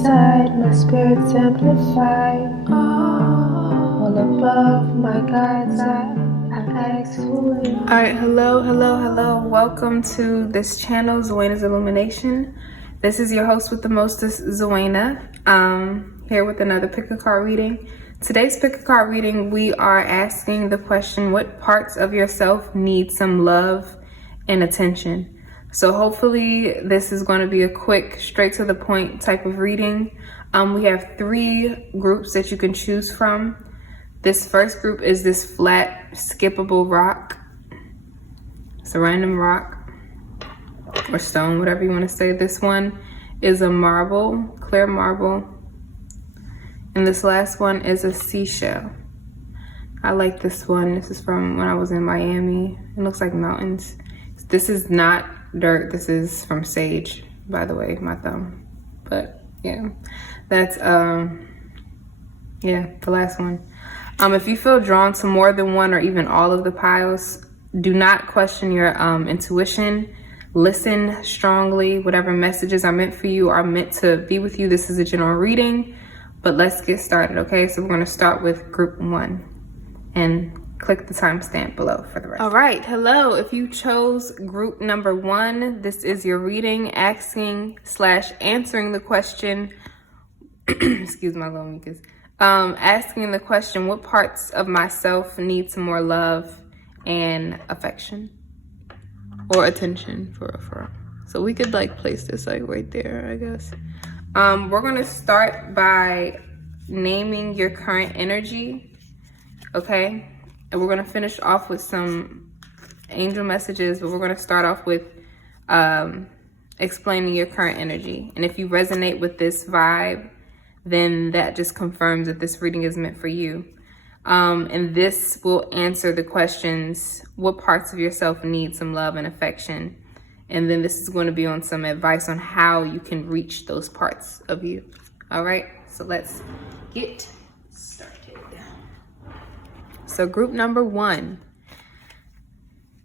inside, my spirit's amplified. All above my God's eye, I ask who is. Alright, hello. Welcome to this channel, Zwena'sIllumination. This is your host with the mostest, Zwena. Here with another pick a card reading. Today's pick a card reading, we are asking the question, what parts of yourself need some love and attention? So hopefully this is going to be a quick, straight to the point type of reading. We have 3 groups that you can choose from. This first group is this flat, skippable rock. It's a random rock or stone, whatever you want to say. This one is a marble, clear marble. And this last one is a seashell. I like this one. This is from when I was in Miami. It looks like mountains. This is not dirt. This is from sage, by the way, my thumb. But yeah, that's the last one. If you feel drawn to more than one or even all of the piles, do not question your intuition. Listen strongly. Whatever messages are meant for you are meant to be with you. This is a general reading, but let's get started, okay? So we're going to start with group 1 and click the timestamp below for the rest. All right, hello. If you chose group number 1, this is your reading asking/answering the question, excuse my little mucus. Asking the question, what parts of myself need some more love and affection or attention for. So we could like place this like right there, I guess. We're gonna start by naming your current energy, okay? And we're gonna finish off with some angel messages, but we're gonna start off with explaining your current energy. And if you resonate with this vibe, then that just confirms that this reading is meant for you. And this will answer the questions, what parts of yourself need some love and affection? And then this is going to be on some advice on how you can reach those parts of you. All right, so let's get started. So group number 1,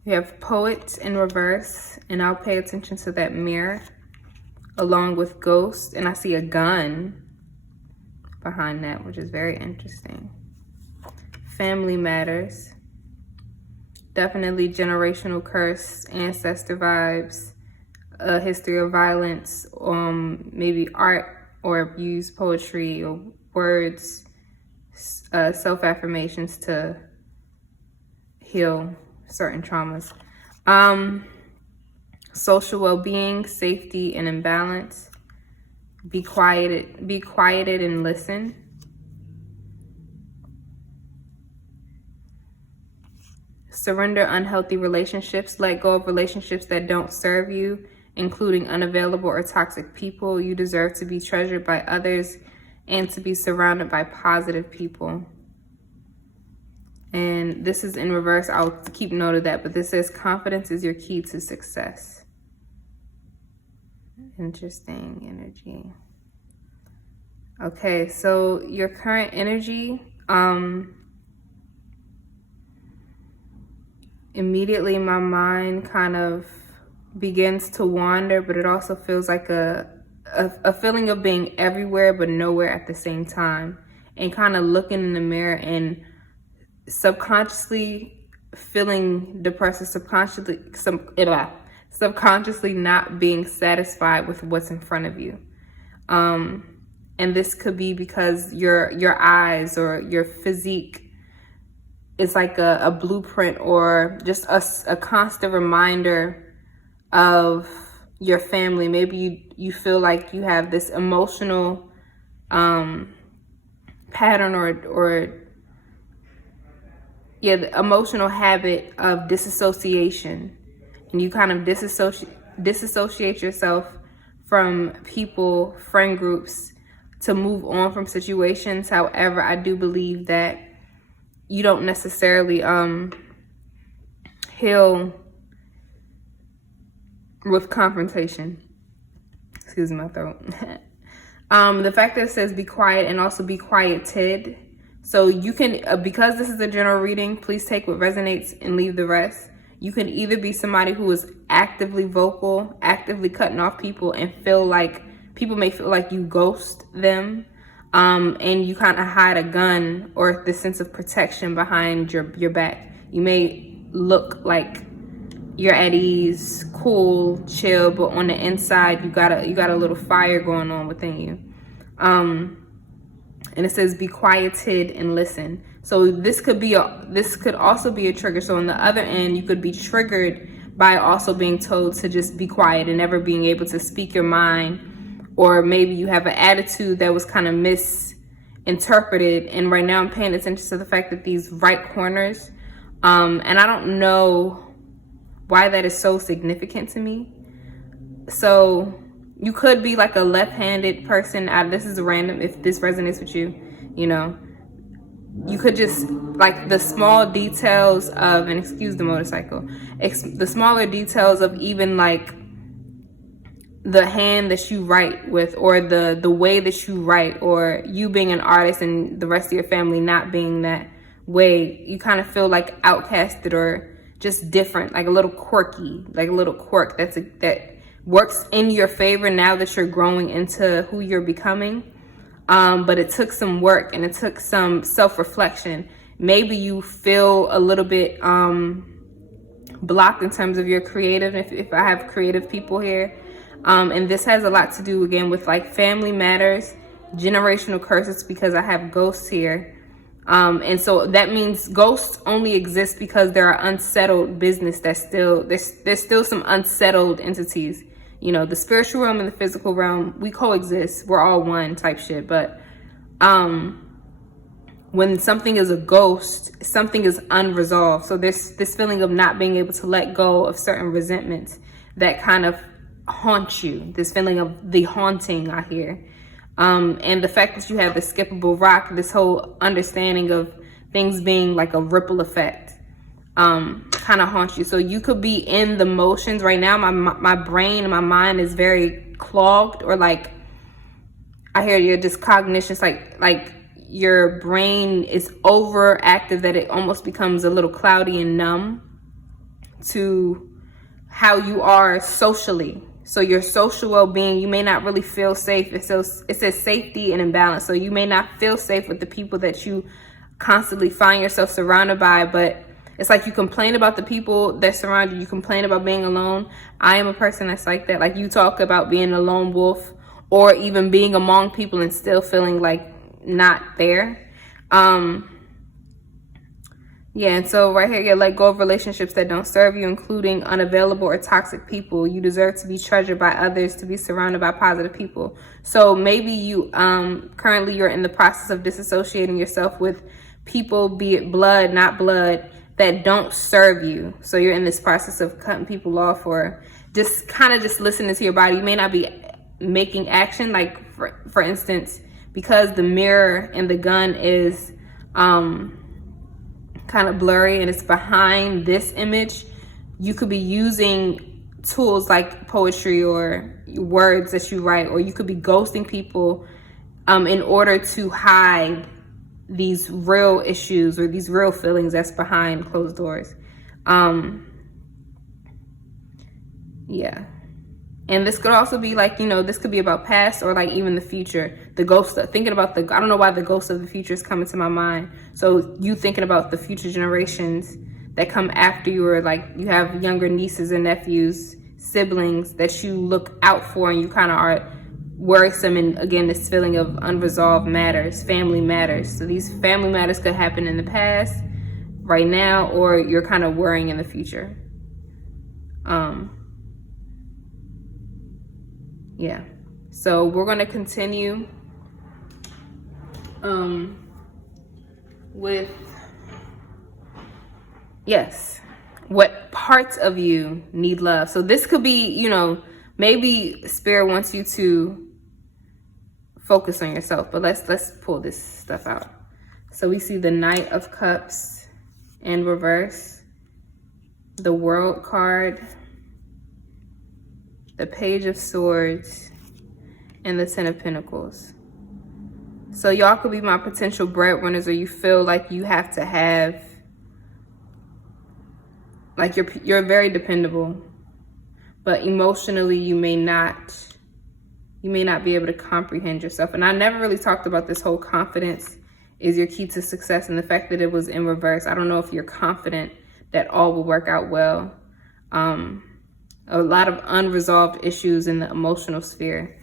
we have Poet in reverse, and I'll pay attention to that mirror along with Ghost, and I see a gun behind that, which is very interesting. Family matters. Definitely generational curse, ancestor vibes, a history of violence, maybe art or abuse, poetry or words, self-affirmations to heal certain traumas. Social well-being, safety and imbalance. Be quieted and listen. Surrender unhealthy relationships. Let go of relationships that don't serve you, including unavailable or toxic people. You deserve to be treasured by others and to be surrounded by positive people. And this is in reverse. I'll keep note of that, but this says confidence is your key to success. Interesting energy. Okay, so your current energy, immediately my mind kind of begins to wander, but it also feels like a feeling of being everywhere but nowhere at the same time, and kind of looking in the mirror and subconsciously feeling depressed, subconsciously not being satisfied with what's in front of you. And this could be because your eyes or your physique is like a blueprint or just a constant reminder of your family. Maybe you feel like you have this emotional pattern or the emotional habit of disassociation. And you kind of disassociate yourself from people, friend groups, to move on from situations. However, I do believe that you don't necessarily heal with confrontation. Excuse my throat. The fact that it says be quiet and also be quieted. So you can, because this is a general reading, please take what resonates and leave the rest. You can either be somebody who is actively vocal, actively cutting off people and feel like people may feel like you ghost them, and you kind of hide a gun or the sense of protection behind your back. You may look like you're at ease, cool, chill, but on the inside you got a little fire going on within you. And it says be quieted and listen. So this could also be a trigger. So on the other end, you could be triggered by also being told to just be quiet and never being able to speak your mind, or maybe you have an attitude that was kind of misinterpreted. And right now I'm paying attention to the fact that these right corners, and I don't know why that is so significant to me. So you could be like a left-handed person. This is random. If this resonates with you, you know, you could just like the small details of, and excuse the motorcycle, the smaller details of even like the hand that you write with, or the way that you write, or you being an artist and the rest of your family not being that way. You kind of feel like outcasted or just different, like a little quirky, like a little quirk that works in your favor now that you're growing into who you're becoming. But it took some work and it took some self-reflection. Maybe you feel a little bit blocked in terms of your creative, if I have creative people here. And this has a lot to do again with like family matters, generational curses, because I have ghosts here. And so that means ghosts only exist because there are unsettled business there's still some unsettled entities. You know, the spiritual realm and the physical realm, we coexist. We're all one type shit. But when something is a ghost, something is unresolved. So there's this feeling of not being able to let go of certain resentments that kind of haunt you. This feeling of the haunting I hear. And the fact that you have the skippable rock, this whole understanding of things being like a ripple effect, kind of haunts you. So you could be in the motions right now. My brain and my mind is very clogged, or like I hear your discognition. It's like your brain is overactive, that it almost becomes a little cloudy and numb to how you are socially. So your social well-being, you may not really feel safe. It says safety and imbalance. So you may not feel safe with the people that you constantly find yourself surrounded by, but it's like you complain about the people that surround you. You complain about being alone. I am a person that's like that. Like you talk about being a lone wolf, or even being among people and still feeling like not there. Yeah, and so right here, you let go of relationships that don't serve you, including unavailable or toxic people. You deserve to be treasured by others, to be surrounded by positive people. So maybe you currently you're in the process of disassociating yourself with people, be it blood, not blood, that don't serve you. So you're in this process of cutting people off, or just kind of just listening to your body. You may not be making action, like for instance, because the mirror and the gun is kind of blurry and it's behind this image, you could be using tools like poetry or words that you write, or you could be ghosting people in order to hide these real issues or these real feelings that's behind closed doors. Yeah. And this could also be like, you know, this could be about past or like even the future. The ghost, thinking about I don't know why the ghost of the future is coming to my mind. So you thinking about the future generations that come after you, or like you have younger nieces and nephews, siblings that you look out for, and you kind of are worrisome. And again, this feeling of unresolved matters, family matters. So these family matters could happen in the past, right now, or you're kind of worrying in the future. Yeah, so we're going to continue with, yes, what parts of you need love. So this could be, you know, maybe spirit wants you to focus on yourself, but let's pull this stuff out. So we see the Knight of Cups in reverse, the World card, the Page of Swords, and the Ten of Pentacles. So y'all could be my potential breadwinners, or you feel like you have to have, like you're very dependable, but emotionally you may not You may not be able to comprehend yourself. And I never really talked about this whole confidence is your key to success, and the fact that it was in reverse. I don't know if you're confident that all will work out well. A lot of unresolved issues in the emotional sphere.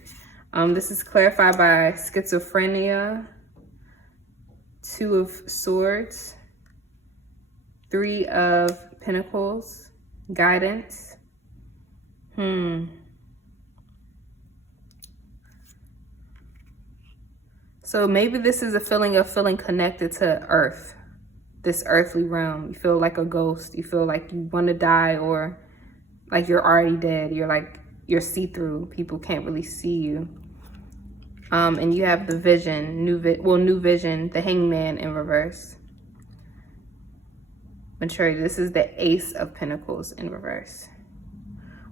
This is clarified by schizophrenia, 2 of Swords, 3 of Pentacles, guidance. So maybe this is a feeling of feeling connected to Earth, this earthly realm. You feel like a ghost. You feel like you want to die, or like you're already dead. You're see-through. People can't really see you. And you have the vision, new vision, the Hangman in reverse. Maturity. This is the Ace of Pentacles in reverse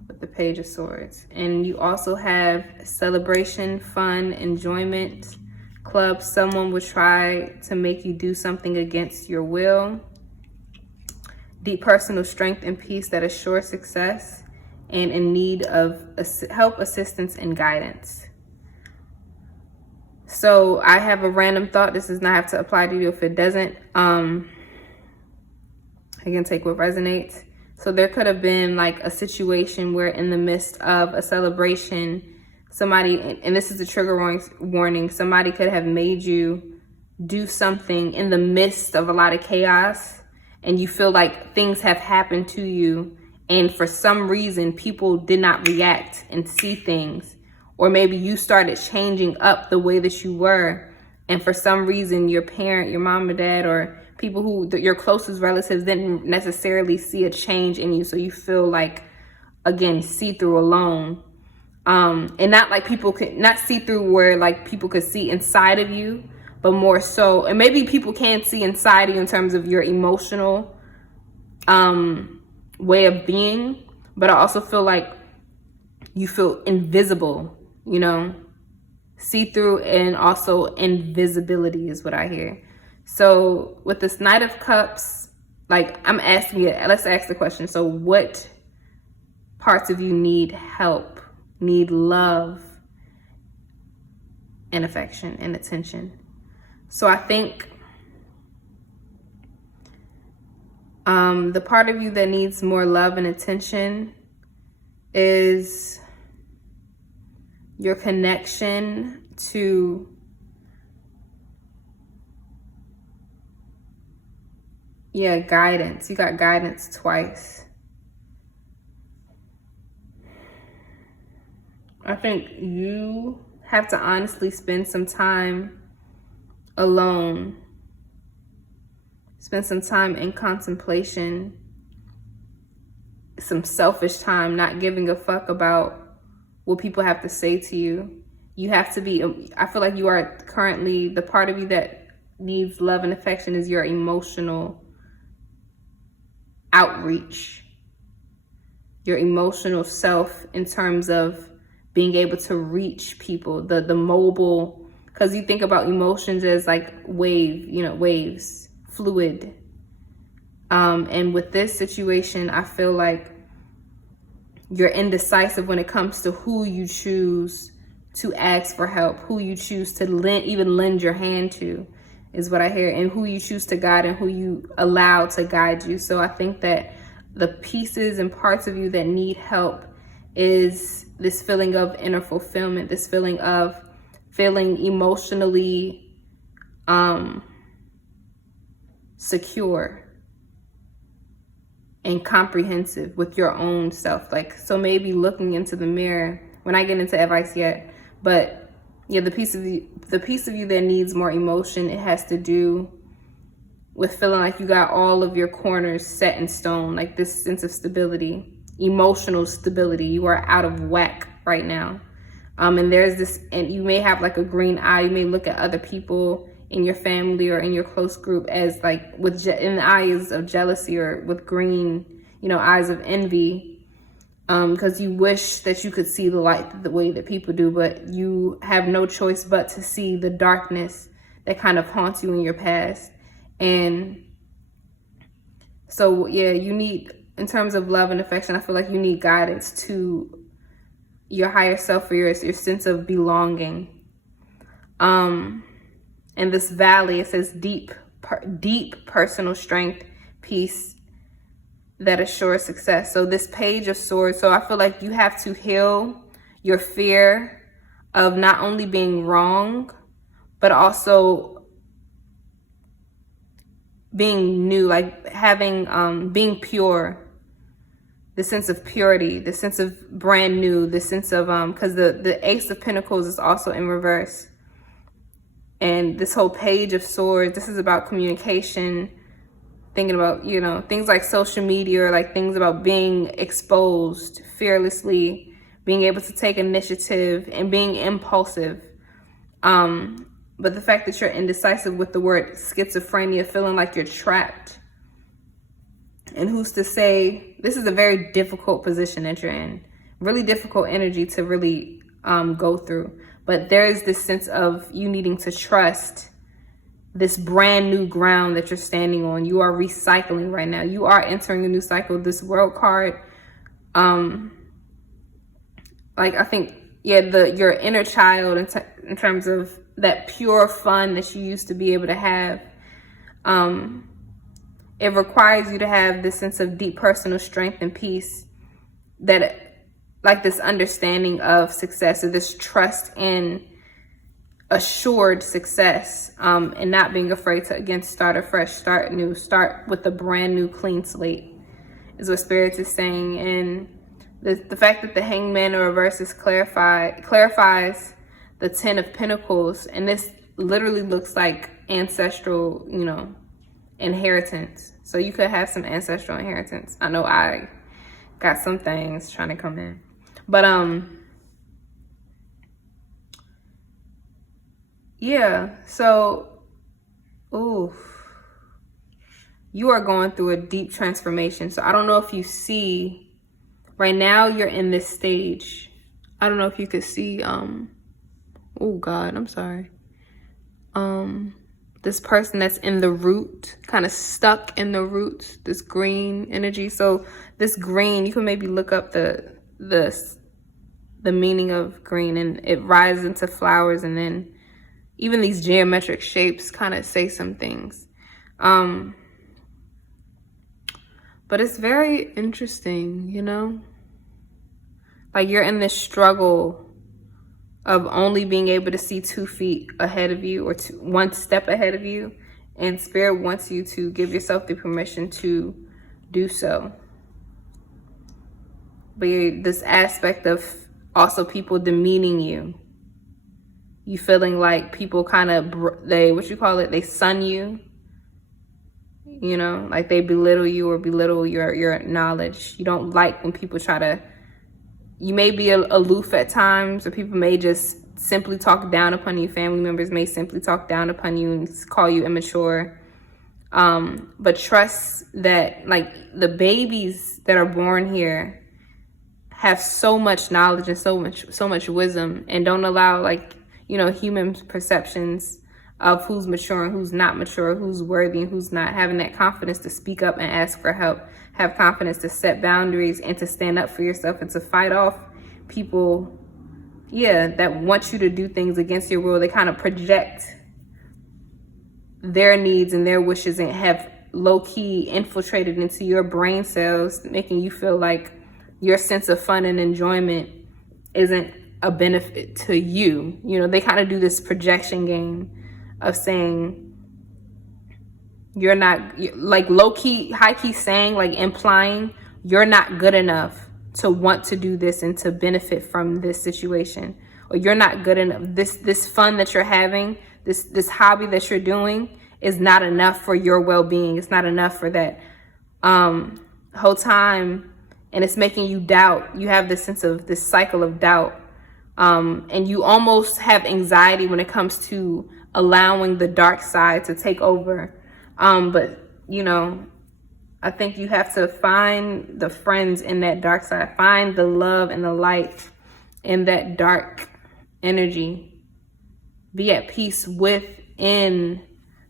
with the Page of Swords. And you also have celebration, fun, enjoyment, club. Someone would try to make you do something against your will. Deep personal strength and peace that assure success, and in need of help, assistance, and guidance. So I have a random thought. This does not have to apply to you. If it doesn't, I can take what resonates. So there could have been like a situation where in the midst of a celebration, somebody, and this is a trigger warning, somebody could have made you do something in the midst of a lot of chaos, and you feel like things have happened to you, and for some reason people did not react and see things, or maybe you started changing up the way that you were, and for some reason your parent, your mom or dad, or people who your closest relatives didn't necessarily see a change in you, so you feel like, again, see-through, alone. And not like people could not see through where like people could see inside of you, but more so, and maybe people can see inside of you in terms of your emotional way of being, but I also feel like you feel invisible, you know, see through, and also invisibility is what I hear. So with this Knight of Cups, like I'm asking you, let's ask the question. So what parts of you need help? Need love and affection and attention? So I think the part of you that needs more love and attention is your connection to guidance. You got guidance twice. I think you have to honestly spend some time alone. Spend some time in contemplation. Some selfish time, not giving a fuck about what people have to say to you. You have to be, I feel like you are currently, the part of you that needs love and affection is your emotional outreach. Your emotional self in terms of being able to reach people, the mobile, because you think about emotions as like waves, fluid. And with this situation, I feel like you're indecisive when it comes to who you choose to ask for help, who you choose to lend your hand to, is what I hear, and who you choose to guide and who you allow to guide you. So I think that the pieces and parts of you that need help is this feeling of inner fulfillment, this feeling of feeling emotionally secure and comprehensive with your own self. Like, so maybe looking into the mirror, we're not getting into advice yet, but yeah, the piece of you that needs more emotion, it has to do with feeling like you got all of your corners set in stone, like this sense of stability, emotional stability. You are out of whack right now. And there's this, and you may have like a green eye. You may look at other people in your family or in your close group as like in the eyes of jealousy, or with green, eyes of envy. Because you wish that you could see the light the way that people do, but you have no choice but to see the darkness that kind of haunts you in your past. And so, yeah, you need, in terms of love and affection, I feel like you need guidance to, your higher self, or your sense of belonging. In this valley, it says deep personal strength, peace that assures success. So this Page of Swords, so I feel like you have to heal your fear of not only being wrong, but also being new, like having, being pure, the sense of purity, the sense of brand new, the sense of, because the Ace of Pentacles is also in reverse. And this whole Page of Swords, this is about communication, thinking about, you know, things like social media, or like things about being exposed fearlessly, being able to take initiative and being impulsive. But the fact that you're indecisive with the word schizophrenia, feeling like you're trapped. And who's to say, this is a very difficult position that you're in. Really difficult energy to really go through. But there is this sense of you needing to trust this brand new ground that you're standing on. You are recycling right now. You are entering a new cycle. This World card, like I think, yeah, your inner child in terms of that pure fun that you used to be able to have. It requires you to have this sense of deep personal strength and peace, that like this understanding of success, or this trust in assured success, and not being afraid to, again, start afresh, start new, start with a brand new clean slate is what Spirit is saying. And the fact that the Hangman in reverse is clarifies the 10 of Pentacles, and this literally looks like ancestral, you know, inheritance. So you could have some ancestral inheritance. I know I got some things trying to come in, but yeah, so you are going through a deep transformation. So I don't know if you see right now, you're in this stage. I don't know if you could see oh God, I'm sorry. This person that's in the root, kind of stuck in the roots, this green energy. So this green, you can maybe look up the meaning of green, and it rises into flowers, and then even these geometric shapes kind of say some things. But it's very interesting, you know? Like you're in this struggle of only being able to see 2 feet ahead of you, or one step ahead of you. And Spirit wants you to give yourself the permission to do so. But this aspect of also people demeaning you. You feeling like people kind of, they sun you. You know, like they belittle you or belittle your knowledge. You don't like when people try to, you may be aloof at times, or people may just simply talk down upon you. Family members may simply talk down upon you and call you immature. But trust that, like, the babies that are born here have so much knowledge and so much wisdom, and don't allow, like, you know, human perceptions of who's mature and who's not mature, who's worthy and who's not. Having that confidence to speak up and ask for help, have confidence to set boundaries and to stand up for yourself, and to fight off people, that want you to do things against your will. They kind of project their needs and their wishes and have low-key infiltrated into your brain cells, making you feel like your sense of fun and enjoyment isn't a benefit to you. You know, they kind of do this projection game of saying you're not, like low-key, high-key saying, like implying you're not good enough to want to do this and to benefit from this situation, or you're not good enough. This fun that you're having, this hobby that you're doing is not enough for your well-being. It's not enough for that whole time, and it's making you doubt. You have this sense of this cycle of doubt, and you almost have anxiety when it comes to allowing the dark side to take over. But you know, I think you have to find the friends in that dark side, find the love and the light in that dark energy. Be at peace within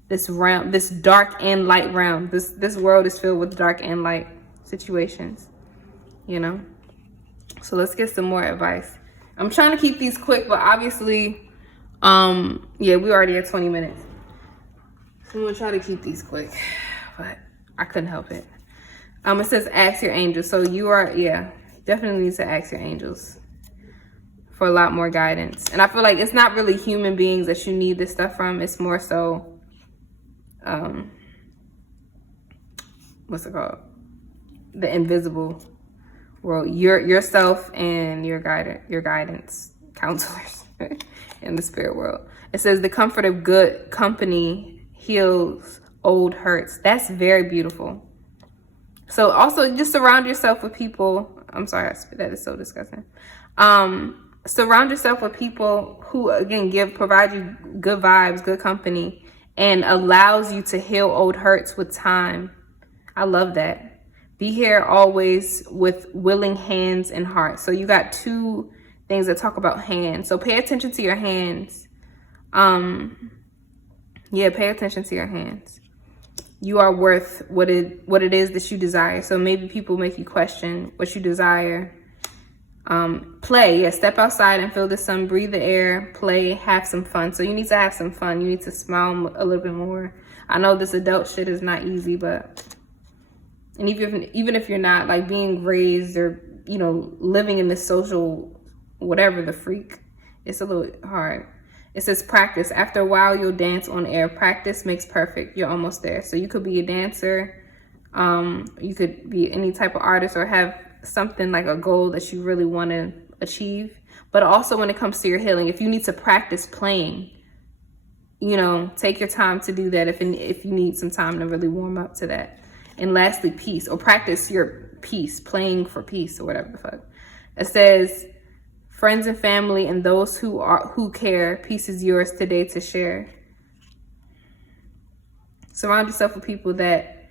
this realm, this dark and light realm. This world is filled with dark and light situations, you know? So let's get some more advice. I'm trying to keep these quick, but obviously, yeah, we already at 20 minutes. So I'm gonna try to keep these quick, but I couldn't help it. It says ask your angels. So you are, definitely need to ask your angels for a lot more guidance. And I feel like it's not really human beings that you need this stuff from. It's more so, what's it called? The invisible world. Yourself and your guidance counselors in the spirit world. It says the comfort of good company heals old hurts. That's very beautiful. So also just surround yourself with people. I'm sorry, that is so disgusting. Surround yourself with people who, again, provide you good vibes, good company, and allows you to heal old hurts with time. I love that. Be here always with willing hands and heart. So you got two things that talk about hands. So pay attention to your hands. Pay attention to your hands. You are worth what it is that you desire. So maybe people make you question what you desire. Play, step outside and feel the sun, breathe the air, play, have some fun. So you need to have some fun. You need to smile a little bit more. I know this adult shit is not easy, but, and even if you're not, like, being raised or, living in this social, whatever the freak, it's a little hard. It says practice. After a while, you'll dance on air. Practice makes perfect. You're almost there. So you could be a dancer. You could be any type of artist or have something like a goal that you really want to achieve. But also when it comes to your healing, if you need to practice playing, take your time to do that if you need some time to really warm up to that. And lastly, peace, or practice your peace, playing for peace or whatever the fuck. It says, friends and family and those who care, peace is yours today to share. Surround yourself with people that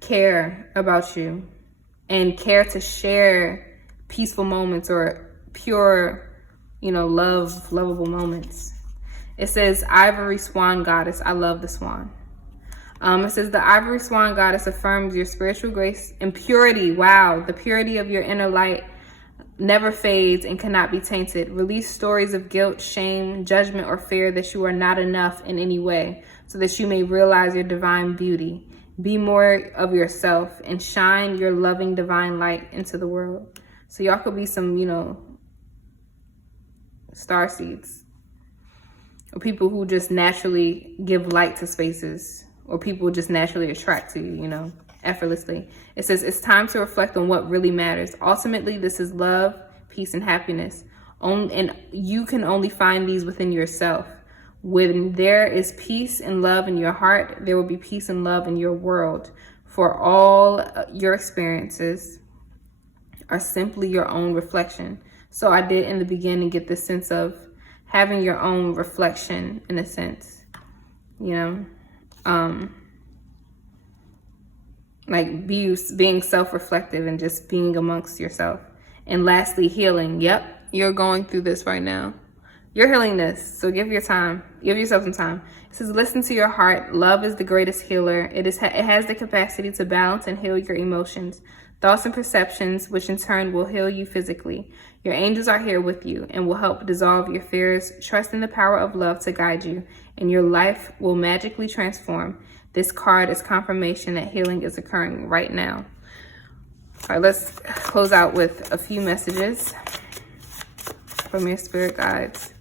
care about you and care to share peaceful moments or pure, lovable moments. It says, ivory swan goddess. I love the swan. It says the ivory swan goddess affirms your spiritual grace and purity. Wow, the purity of your inner light never fades and cannot be tainted. Release stories of guilt, shame, judgment, or fear that you are not enough in any way, so that you may realize your divine beauty. Be more of yourself and shine your loving divine light into the world. So y'all could be some, star seeds, or people who just naturally give light to spaces, or people just naturally attract to you, effortlessly. It says it's time to reflect on what really matters. Ultimately, this is love, peace, and happiness. And you can only find these within yourself. When there is peace and love in your heart, there will be peace and love in your world. For all your experiences are simply your own reflection. So I did in the beginning get this sense of having your own reflection in a sense, like being self-reflective and just being amongst yourself. And lastly, healing. Yep, you're going through this right now. You're healing this, so give yourself some time. It says, listen to your heart. Love is the greatest healer. It has the capacity to balance and heal your emotions, thoughts, and perceptions, which in turn will heal you physically. Your angels are here with you and will help dissolve your fears. Trust in the power of love to guide you, and your life will magically transform. This card is confirmation that healing is occurring right now. All right, let's close out with a few messages from your spirit guides.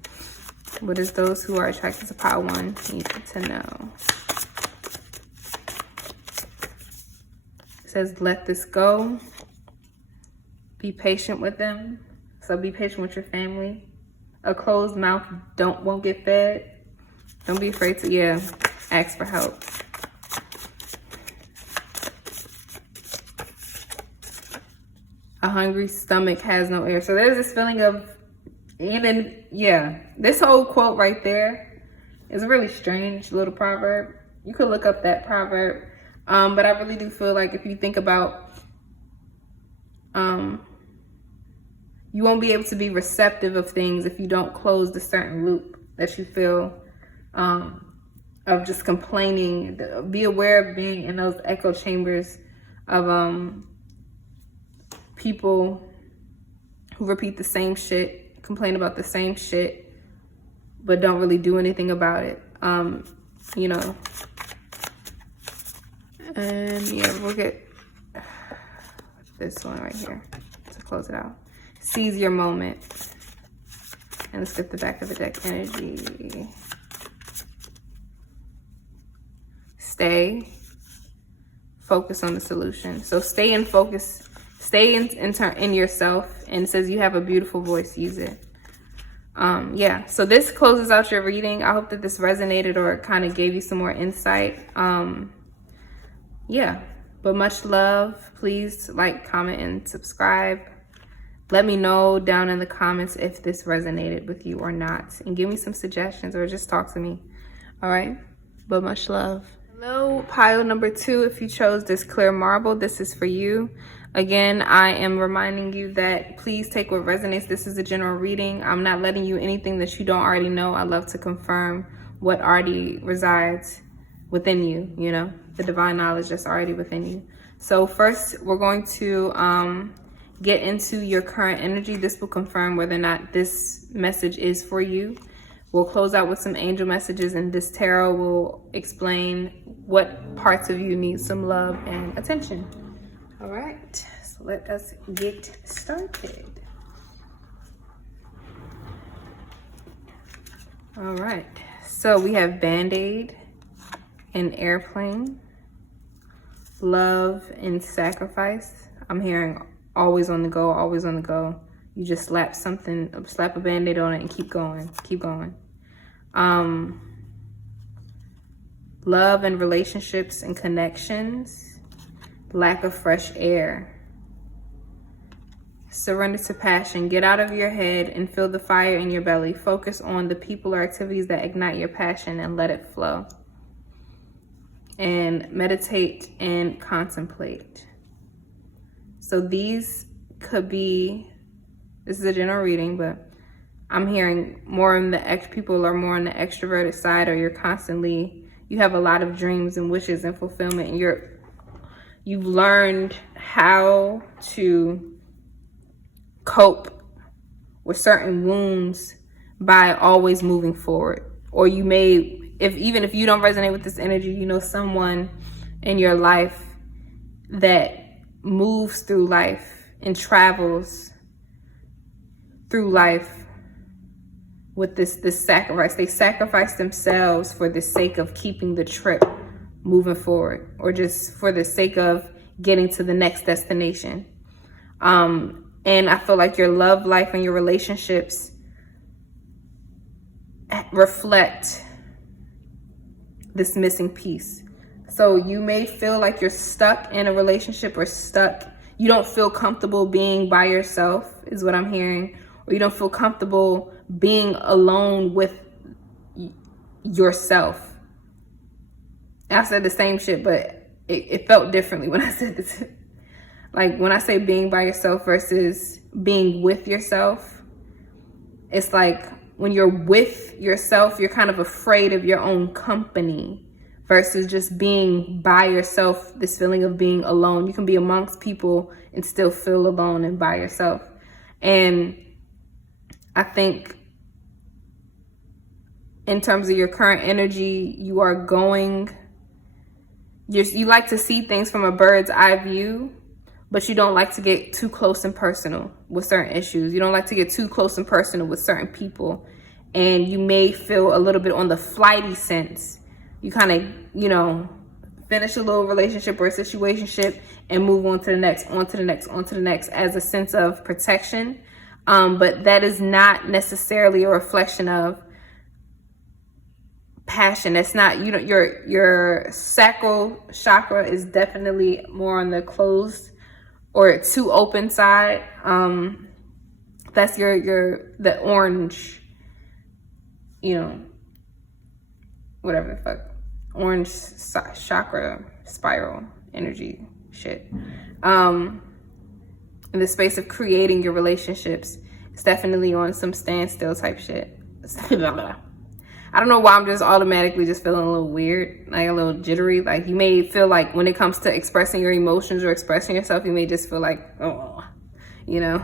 What does those who are attracted to Pile 1 need to know? It says, let this go. Be patient with them. So be patient with your family. A closed mouth won't get fed. Don't be afraid to, ask for help. A hungry stomach has no air. So there's this feeling of this whole quote right there is a really strange little proverb. You could look up that proverb. But I really do feel like if you think about, you won't be able to be receptive of things if you don't close the certain loop that you feel of just complaining. Be aware of being in those echo chambers of people who repeat the same shit complain about the same shit, but don't really do anything about it. You know. And yeah, look at this one right here to close it out. Seize your moment. And let's get the back of the deck energy. Stay. Focus on the solution. So stay in focus. Stay in yourself. And it says you have a beautiful voice. Use it. Yeah. So this closes out your reading. I hope that this resonated or kind of gave you some more insight. Yeah. But much love. Please like, comment, and subscribe. Let me know down in the comments if this resonated with you or not. And give me some suggestions or just talk to me. All right? But much love. Hello, pile number 2. If you chose this clear marble, this is for you. Again, I am reminding you that please take what resonates. This is a general reading. I'm not letting you anything that you don't already know. I love to confirm what already resides within you, you know, the divine knowledge that's already within you. So first, we're going to get into your current energy. This will confirm whether or not this message is for you. We'll close out with some angel messages, and this tarot will explain what parts of you need some love and attention. All right, so let us get started. All right, so we have Band-Aid and Airplane, Love and Sacrifice. I'm hearing always on the go, always on the go. You just slap a Band-Aid on it and keep going, keep going. Love and relationships and connections, lack of fresh air. Surrender to passion. Get out of your head and feel the fire in your belly. Focus on the people or activities that ignite your passion and let it flow. And meditate and contemplate. So these could be, this is a general reading, but I'm hearing more in the people are more on the extroverted side, or you have a lot of dreams and wishes and fulfillment, and you've learned how to cope with certain wounds by always moving forward. Or you may, even if you don't resonate with this energy, you know someone in your life that moves through life and travels through life with this sacrifice. They sacrifice themselves for the sake of keeping the trip moving forward, or just for the sake of getting to the next destination. And I feel like your love life and your relationships reflect this missing piece. So you may feel like you're stuck in a relationship, or you don't feel comfortable being by yourself, is what I'm hearing. Or you don't feel comfortable being alone with yourself. I said the same shit, but it felt differently when I said this. Like when I say being by yourself versus being with yourself, it's like when you're with yourself, you're kind of afraid of your own company, versus just being by yourself, this feeling of being alone. You can be amongst people and still feel alone and by yourself. And I think in terms of your current energy, you are you like to see things from a bird's eye view, but you don't like to get too close and personal with certain issues. You don't like to get too close and personal with certain people. And you may feel a little bit on the flighty sense. You kind of, you know, finish a little relationship or a situationship and move on to the next, on to the next, on to the next, as a sense of protection. But that is not necessarily a reflection of passion. It's not, you know, your sacral chakra is definitely more on the closed or too open side. That's the orange, you know, whatever the fuck, orange chakra spiral energy shit. In the space of creating your relationships, it's definitely on some standstill type shit. I don't know why I'm just automatically just feeling a little weird, like a little jittery. Like you may feel like when it comes to expressing your emotions or expressing yourself, you may just feel like, oh, you know.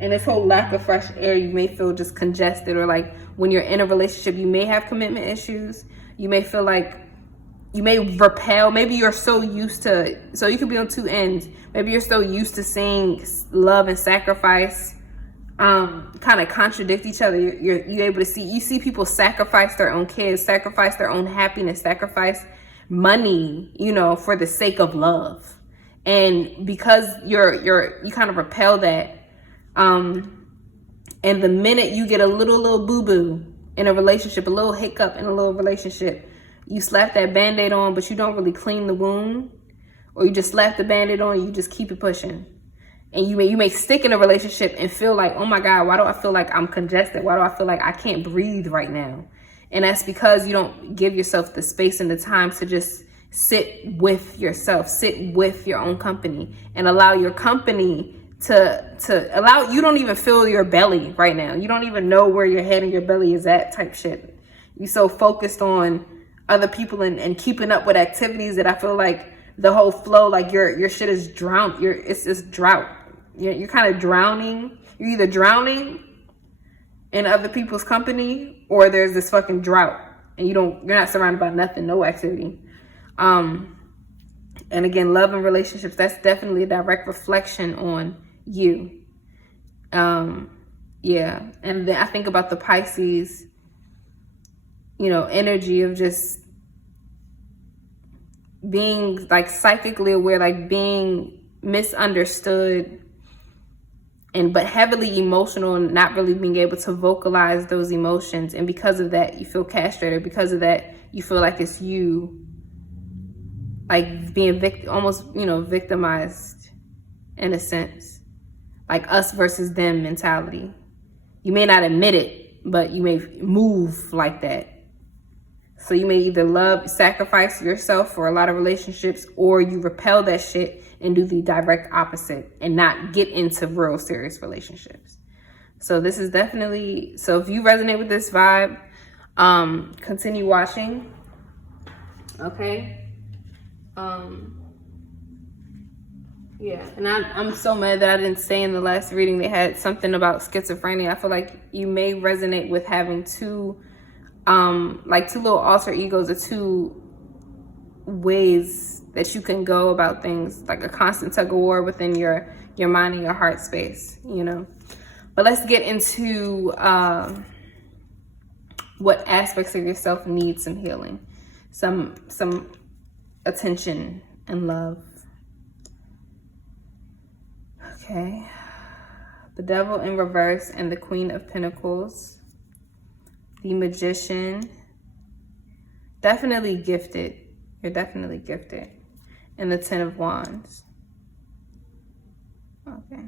And this whole lack of fresh air, you may feel just congested, or like when you're in a relationship, you may have commitment issues. You may feel like you may repel. Maybe you're so used to, so you could be on two ends. Maybe you're so used to seeing love and sacrifice kind of contradict each other. You're able to see people sacrifice their own kids, sacrifice their own happiness, sacrifice money, you know, for the sake of love. And because you kind of repel that, and the minute you get a little boo-boo in a relationship, a little hiccup in a little relationship, you slap that Band-Aid on, but you don't really clean the wound, or you just slap the Band-Aid on, you just keep it pushing. And you may stick in a relationship and feel like, oh my God, why do I feel like I'm congested? Why do I feel like I can't breathe right now? And that's because you don't give yourself the space and the time to just sit with yourself, sit with your own company, and allow your company to allow, you don't even feel your belly right now. You don't even know where your head and your belly is at, type shit. You're so focused on other people and keeping up with activities that I feel like the whole flow, like your shit is drowned. It's this drought. You're kind of drowning. You're either drowning in other people's company, or there's this fucking drought and you're not surrounded by nothing, no activity. And again, love and relationships, that's definitely a direct reflection on you. Yeah. And then I think about the Pisces, you know, energy of just being like psychically aware, like being misunderstood, but heavily emotional and not really being able to vocalize those emotions. And because of that, you feel castrated. Because of that, you feel like it's you, like being almost, you know, victimized in a sense, like us versus them mentality. You may not admit it, but you may move like that. So you may either sacrifice yourself for a lot of relationships, or you repel that shit and do the direct opposite and not get into real serious relationships. So this is definitely, so if you resonate with this vibe, continue watching. Okay. Yeah, and I'm so mad that I didn't say in the last reading they had something about schizophrenia. I feel like you may resonate with having two little alter egos, or two ways that you can go about things, like a constant tug of war within your mind and your heart space, you know. But let's get into what aspects of yourself need some healing, some attention and love. Okay. The Devil in reverse and the Queen of Pentacles. The Magician. Definitely gifted. You're definitely gifted. And the Ten of Wands. Okay.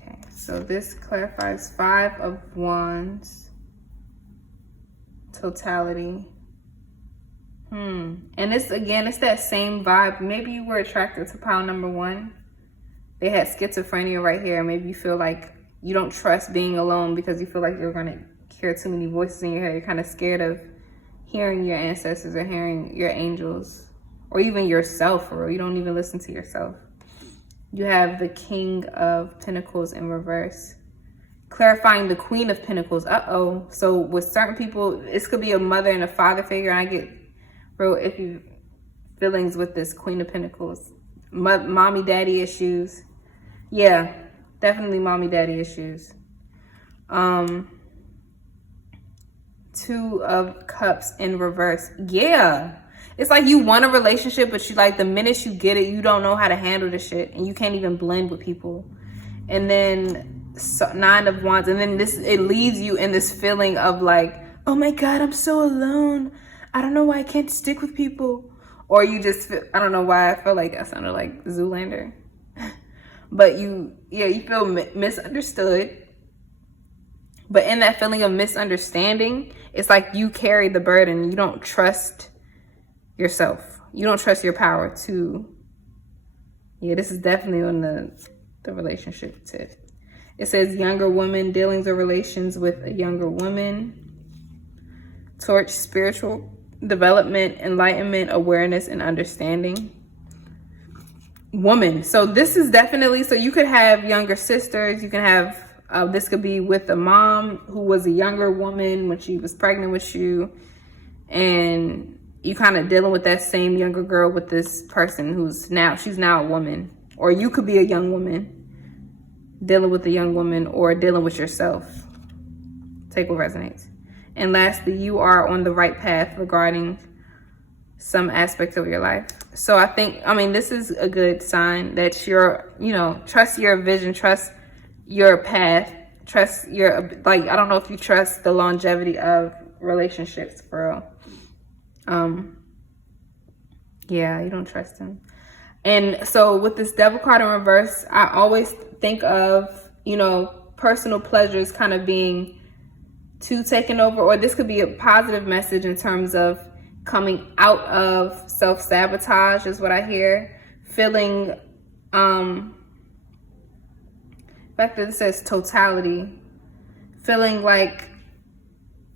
Okay, so this clarifies Five of Wands. Totality. And this, again, it's that same vibe. Maybe you were attracted to pile number one. They had schizophrenia right here. Maybe you feel like you don't trust being alone because you feel like you're going to hear too many voices in your head. You're kind of scared of hearing your ancestors or hearing your angels, or even yourself, or you don't even listen to yourself. You have the King of Pentacles in reverse, clarifying the Queen of Pentacles. So with certain people, this could be a mother and a father figure. And I get real iffy feelings with this Queen of Pentacles. Mommy daddy issues. Yeah, definitely mommy daddy issues. Two of Cups in reverse. Yeah, it's like you want a relationship, but you, like, the minute you get it, you don't know how to handle the shit, and you can't even blend with people. And then Nine of Wands, and then it leaves you in this feeling of like, oh my God, I'm so alone. I don't know why I can't stick with people. Or you just feel, I don't know why I feel like that sounded like Zoolander. But you feel misunderstood. But in that feeling of misunderstanding, it's like you carry the burden. You don't trust yourself. You don't trust your power to. Yeah, this is definitely on the relationship tip. It says younger woman, dealings or relations with a younger woman. Torch, spiritual development, enlightenment, awareness, and understanding. Woman. So this is definitely, so you could have younger sisters. You can have, this could be with a mom who was a younger woman when she was pregnant with you. And you kind of dealing with that same younger girl with this person she's now a woman. Or you could be a young woman dealing with a young woman, or dealing with yourself. Take what resonates. And lastly, you are on the right path regarding some aspect of your life. So I mean, this is a good sign that you're, trust your vision, trust your path, trust your, I don't know if you trust the longevity of relationships, for real. Yeah, you don't trust them. And so with this Devil card in reverse, I always think of, personal pleasures kind of being too taken over, or this could be a positive message in terms of coming out of self-sabotage is what I hear. Feeling, the fact that it says totality, feeling like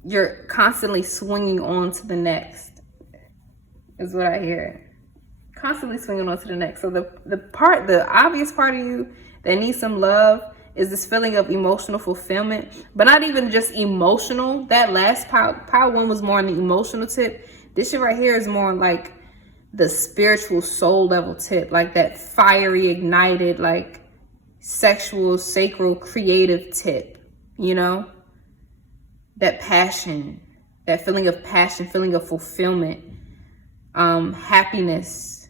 you're constantly swinging on to the next is what I hear. Constantly swinging on to the next. So the obvious part of you that needs some love is this feeling of emotional fulfillment, but not even just emotional. That last power one was more on the emotional tip. This shit right here is more like the spiritual soul level tip, like that fiery, ignited, like sexual, sacral, creative tip, that passion, that feeling of passion, feeling of fulfillment, happiness.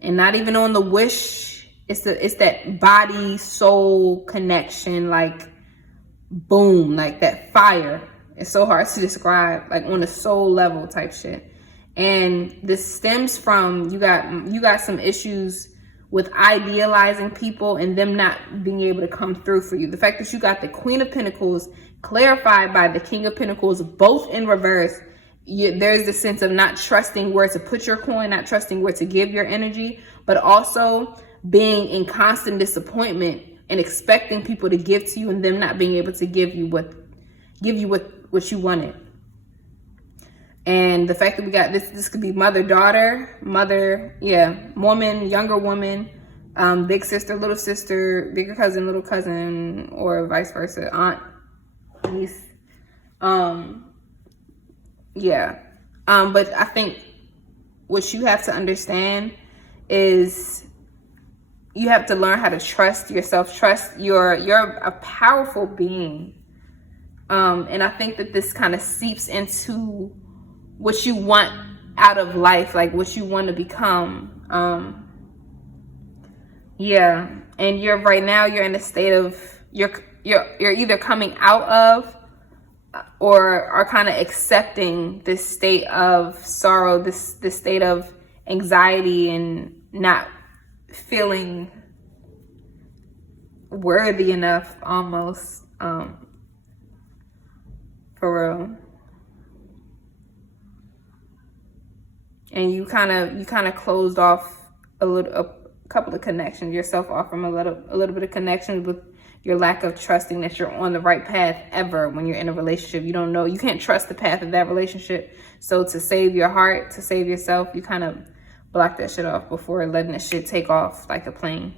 And not even on the wish, it's that body soul connection, like boom, like that fire. It's so hard to describe, like on a soul level type shit. And this stems from you got some issues with idealizing people and them not being able to come through for you. The fact that you got the Queen of Pentacles clarified by the King of Pentacles, both in reverse. There's the sense of not trusting where to put your coin, not trusting where to give your energy, but also being in constant disappointment and expecting people to give to you and them not being able to give you what you wanted. And the fact that we got this could be mother, woman, younger woman, big sister, little sister, bigger cousin, little cousin, or vice versa, aunt, niece. But I think what you have to understand is you have to learn how to trust yourself, trust you're a powerful being. And I think that this kind of seeps into what you want out of life, like what you want to become. And you're in a state of, you're either coming out of or are kind of accepting this state of sorrow, this state of anxiety and not feeling worthy enough almost, for real. And you kind of closed off a couple of connections, yourself off from a little bit of connections with your lack of trusting that you're on the right path ever when you're in a relationship. You don't know, you can't trust the path of that relationship. So to save your heart, to save yourself, you kind of block that shit off before letting that shit take off like a plane,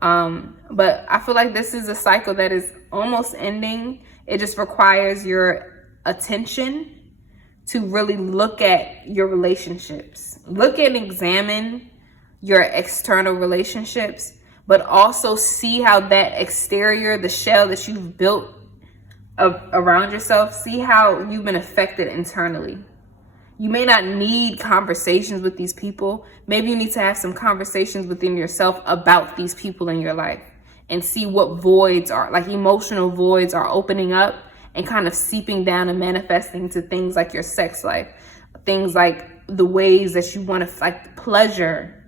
But I feel like this is a cycle that is almost ending. It just requires your attention to really look at your relationships. Look and examine your external relationships, but also see how that exterior, the shell that you've built around yourself, see how you've been affected internally. You may not need conversations with these people. Maybe you need to have some conversations within yourself about these people in your life and see what voids are, like emotional voids are opening up and kind of seeping down and manifesting to things like your sex life, things like the ways that you want to, like pleasure.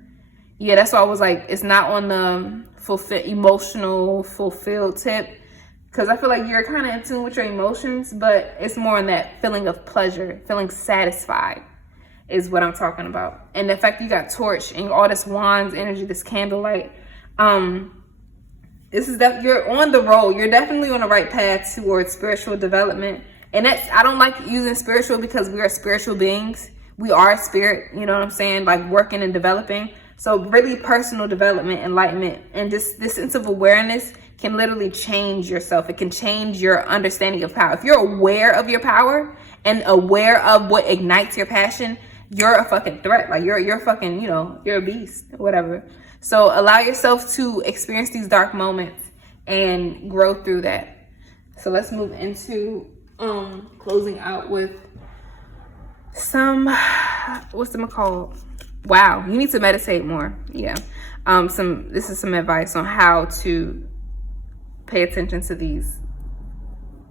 Yeah, that's why I was like, it's not on the emotional fulfilled tip, because I feel like you're kind of in tune with your emotions, but it's more in that feeling of pleasure, feeling satisfied is what I'm talking about. And the fact you got torch and all this wands energy, this candlelight, this is that you're on the road. You're definitely on the right path towards spiritual development And that's, I don't like using spiritual because we are spiritual beings. We are a spirit, you know what I'm saying? Like working and developing. So really personal development, enlightenment, and this sense of awareness can literally change yourself. It can change your understanding of power. If you're aware of your power and aware of what ignites your passion, you're a fucking threat. Like you're fucking, you know, you're a beast or whatever. So allow yourself to experience these dark moments and grow through that. So let's move into closing out with some, what's them called? Wow, you need to meditate more. Yeah. This is some advice on how to pay attention to these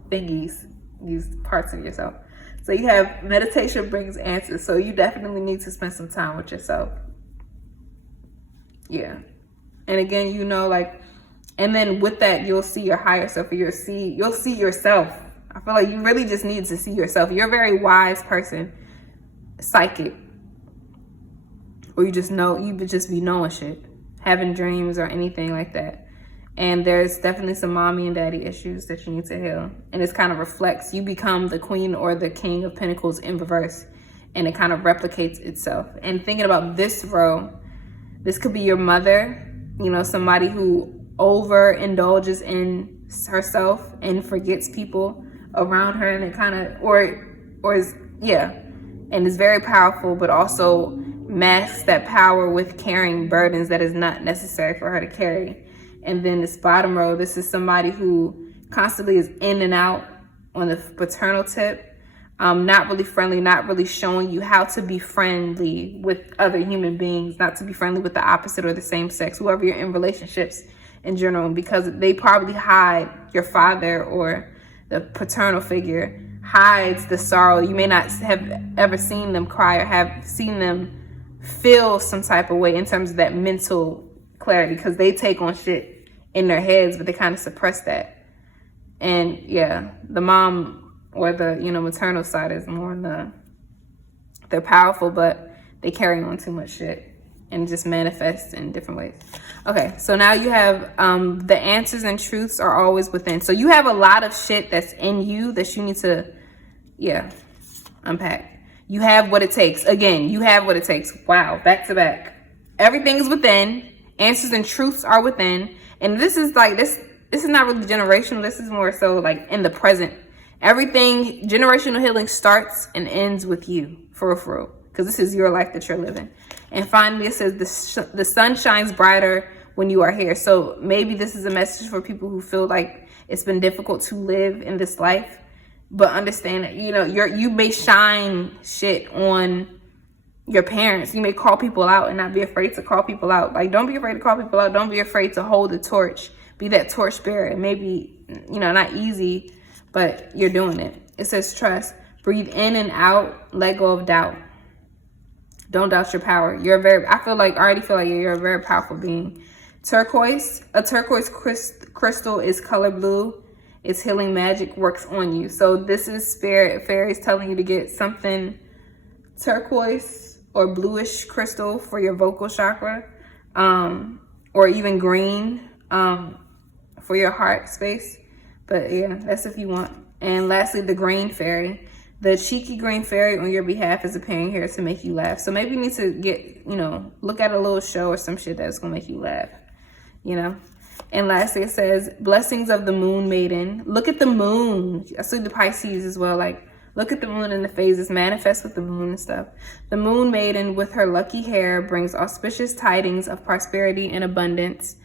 thingies, these parts of yourself. So you have meditation brings answers. So you definitely need to spend some time with yourself. Yeah. And again, you know, like, and then with that, you'll see your higher self, or you'll see yourself. I feel like you really just need to see yourself. You're a very wise person, psychic, or you just know, you would just be knowing shit, having dreams or anything like that. And there's definitely some mommy and daddy issues that you need to heal. And this kind of reflects, you become the queen or the king of pentacles in reverse, and it kind of replicates itself. And thinking about this row, this could be your mother, you know, somebody who overindulges in herself and forgets people around her, and it kind of, or is, yeah, and is very powerful, but also masks that power with carrying burdens that is not necessary for her to carry. And then this bottom row, this is somebody who constantly is in and out on the paternal tip, not really friendly, not really showing you how to be friendly with other human beings, not to be friendly with the opposite or the same sex, whoever you're in relationships in general, because they probably hide, your father or the paternal figure hides the sorrow. You may not have ever seen them cry or have seen them feel some type of way in terms of that mental clarity, because they take on shit in their heads, but they kind of suppress that. And yeah, the mom or the, you know, maternal side is more in they're powerful, but they carry on too much shit and just manifest in different ways. Okay, so now you have the answers and truths are always within. So you have a lot of shit that's in you that you need to, yeah, unpack. You have what it takes. Again, you have what it takes. Wow, back to back. Everything is within. Answers and truths are within. And this is like, this is not really generational. This is more so like in the present. Everything, generational healing starts and ends with you, for real. Because this is your life that you're living. And finally, it says the sun shines brighter when you are here. So maybe this is a message for people who feel like it's been difficult to live in this life. But understand that, you know, you may shine shit on your parents. You may call people out and not be afraid to call people out. Like, don't be afraid to call people out. Don't be afraid to hold the torch. Be that torch bearer. It may be, you know, not easy, but you're doing it. It says trust. Breathe in and out. Let go of doubt. Don't doubt your power. I already feel like you're a very powerful being. Turquoise. A turquoise crystal is color blue. Its healing magic works on you. So this is spirit fairies telling you to get something turquoise or bluish crystal for your vocal chakra, or even green for your heart space. But yeah, that's if you want. And lastly, the green fairy. The cheeky green fairy on your behalf is appearing here to make you laugh. So maybe you need to get, you know, look at a little show or some shit that's gonna make you laugh, you know. And lastly, it says blessings of the moon maiden. Look at the moon. I see the Pisces as well, like, look at the moon in the phases, manifest with the moon and stuff. The moon maiden with her lucky hair brings auspicious tidings of prosperity and abundance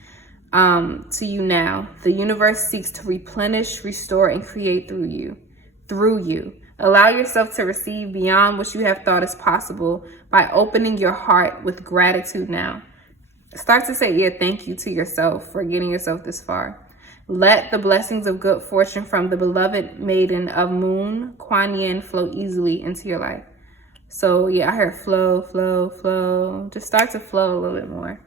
to you now. The universe seeks to replenish, restore, and create through you. Allow yourself to receive beyond what you have thought is possible by opening your heart with gratitude now. Start to say, yeah, thank you to yourself for getting yourself this far. Let the blessings of good fortune from the beloved maiden of moon, Kuan Yin, flow easily into your life. So yeah, I heard flow, flow, flow. Just start to flow a little bit more.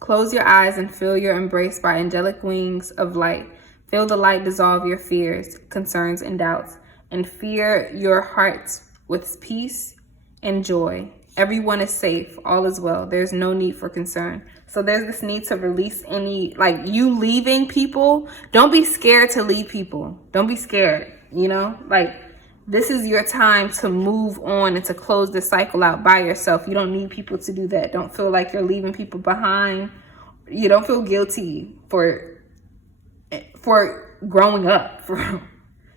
Close your eyes and feel you're embraced by angelic wings of light. Feel the light dissolve your fears, concerns, and doubts, and fill your heart with peace and joy. Everyone is safe. All is well. There's no need for concern. So there's this need to release any, like, you leaving people. Don't be scared to leave people. Don't be scared, you know? Like, this is your time to move on and to close this cycle out by yourself. You don't need people to do that. Don't feel like you're leaving people behind. You don't feel guilty for growing up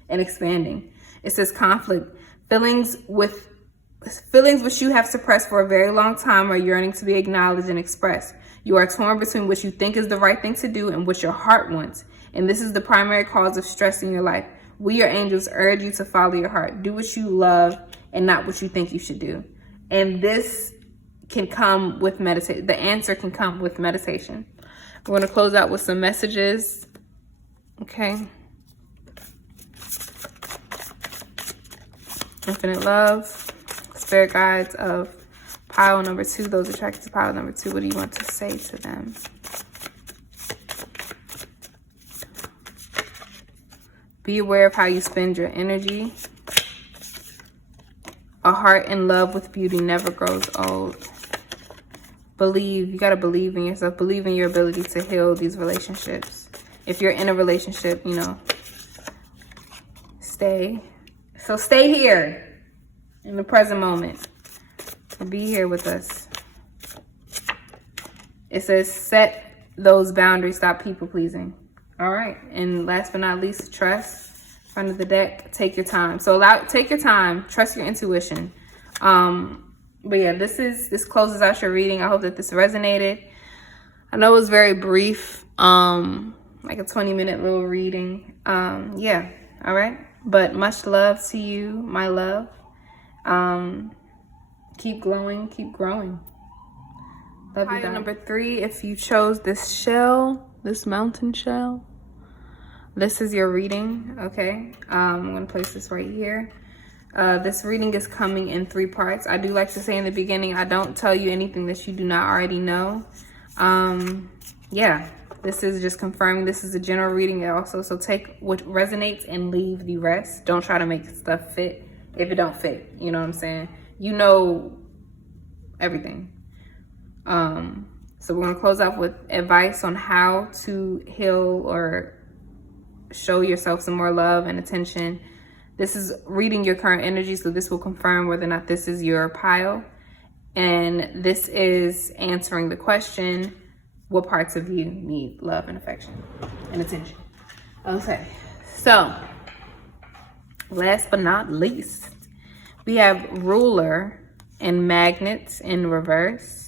and expanding. It says conflict. Feelings which you have suppressed for a very long time are yearning to be acknowledged and expressed. You are torn between what you think is the right thing to do and what your heart wants. And this is the primary cause of stress in your life. We, your angels, urge you to follow your heart. Do what you love and not what you think you should do. And this can come with meditation. The answer can come with meditation. We're going to close out with some messages. Okay. Infinite love. Spirit guides of pile number 2. Those attracted to pile number 2. What do you want to say to them? Be aware of how you spend your energy. A heart in love with beauty never grows old. Believe. You got to believe in yourself. Believe in your ability to heal these relationships. If you're in a relationship, you know, stay. So stay here in the present moment. Be here with us. It says set those boundaries. Stop people pleasing. All right, and last but not least, trust. Front of the deck, take your time. So take your time, trust your intuition. But yeah, this closes out your reading. I hope that this resonated. I know it was very brief, like a 20-minute little reading. Yeah, all right. But much love to you, my love. Keep glowing, keep growing. Love you. Number 3, if you chose this shell, this mountain shell, this is your reading. Okay, I'm gonna place this right here. This reading is coming in 3 parts. I do like to say in the beginning, I don't tell you anything that you do not already know. Yeah, this is just confirming. This is a general reading also, so take what resonates and leave the rest. Don't try to make stuff fit if it don't fit. You know what I'm saying? You know everything. So we're going to close out with advice on how to heal or show yourself some more love and attention. This is reading your current energy, so this will confirm whether or not this is your pile. And this is answering the question, what parts of you need love and affection and attention? Okay, so last but not least, we have ruler and magnets in reverse.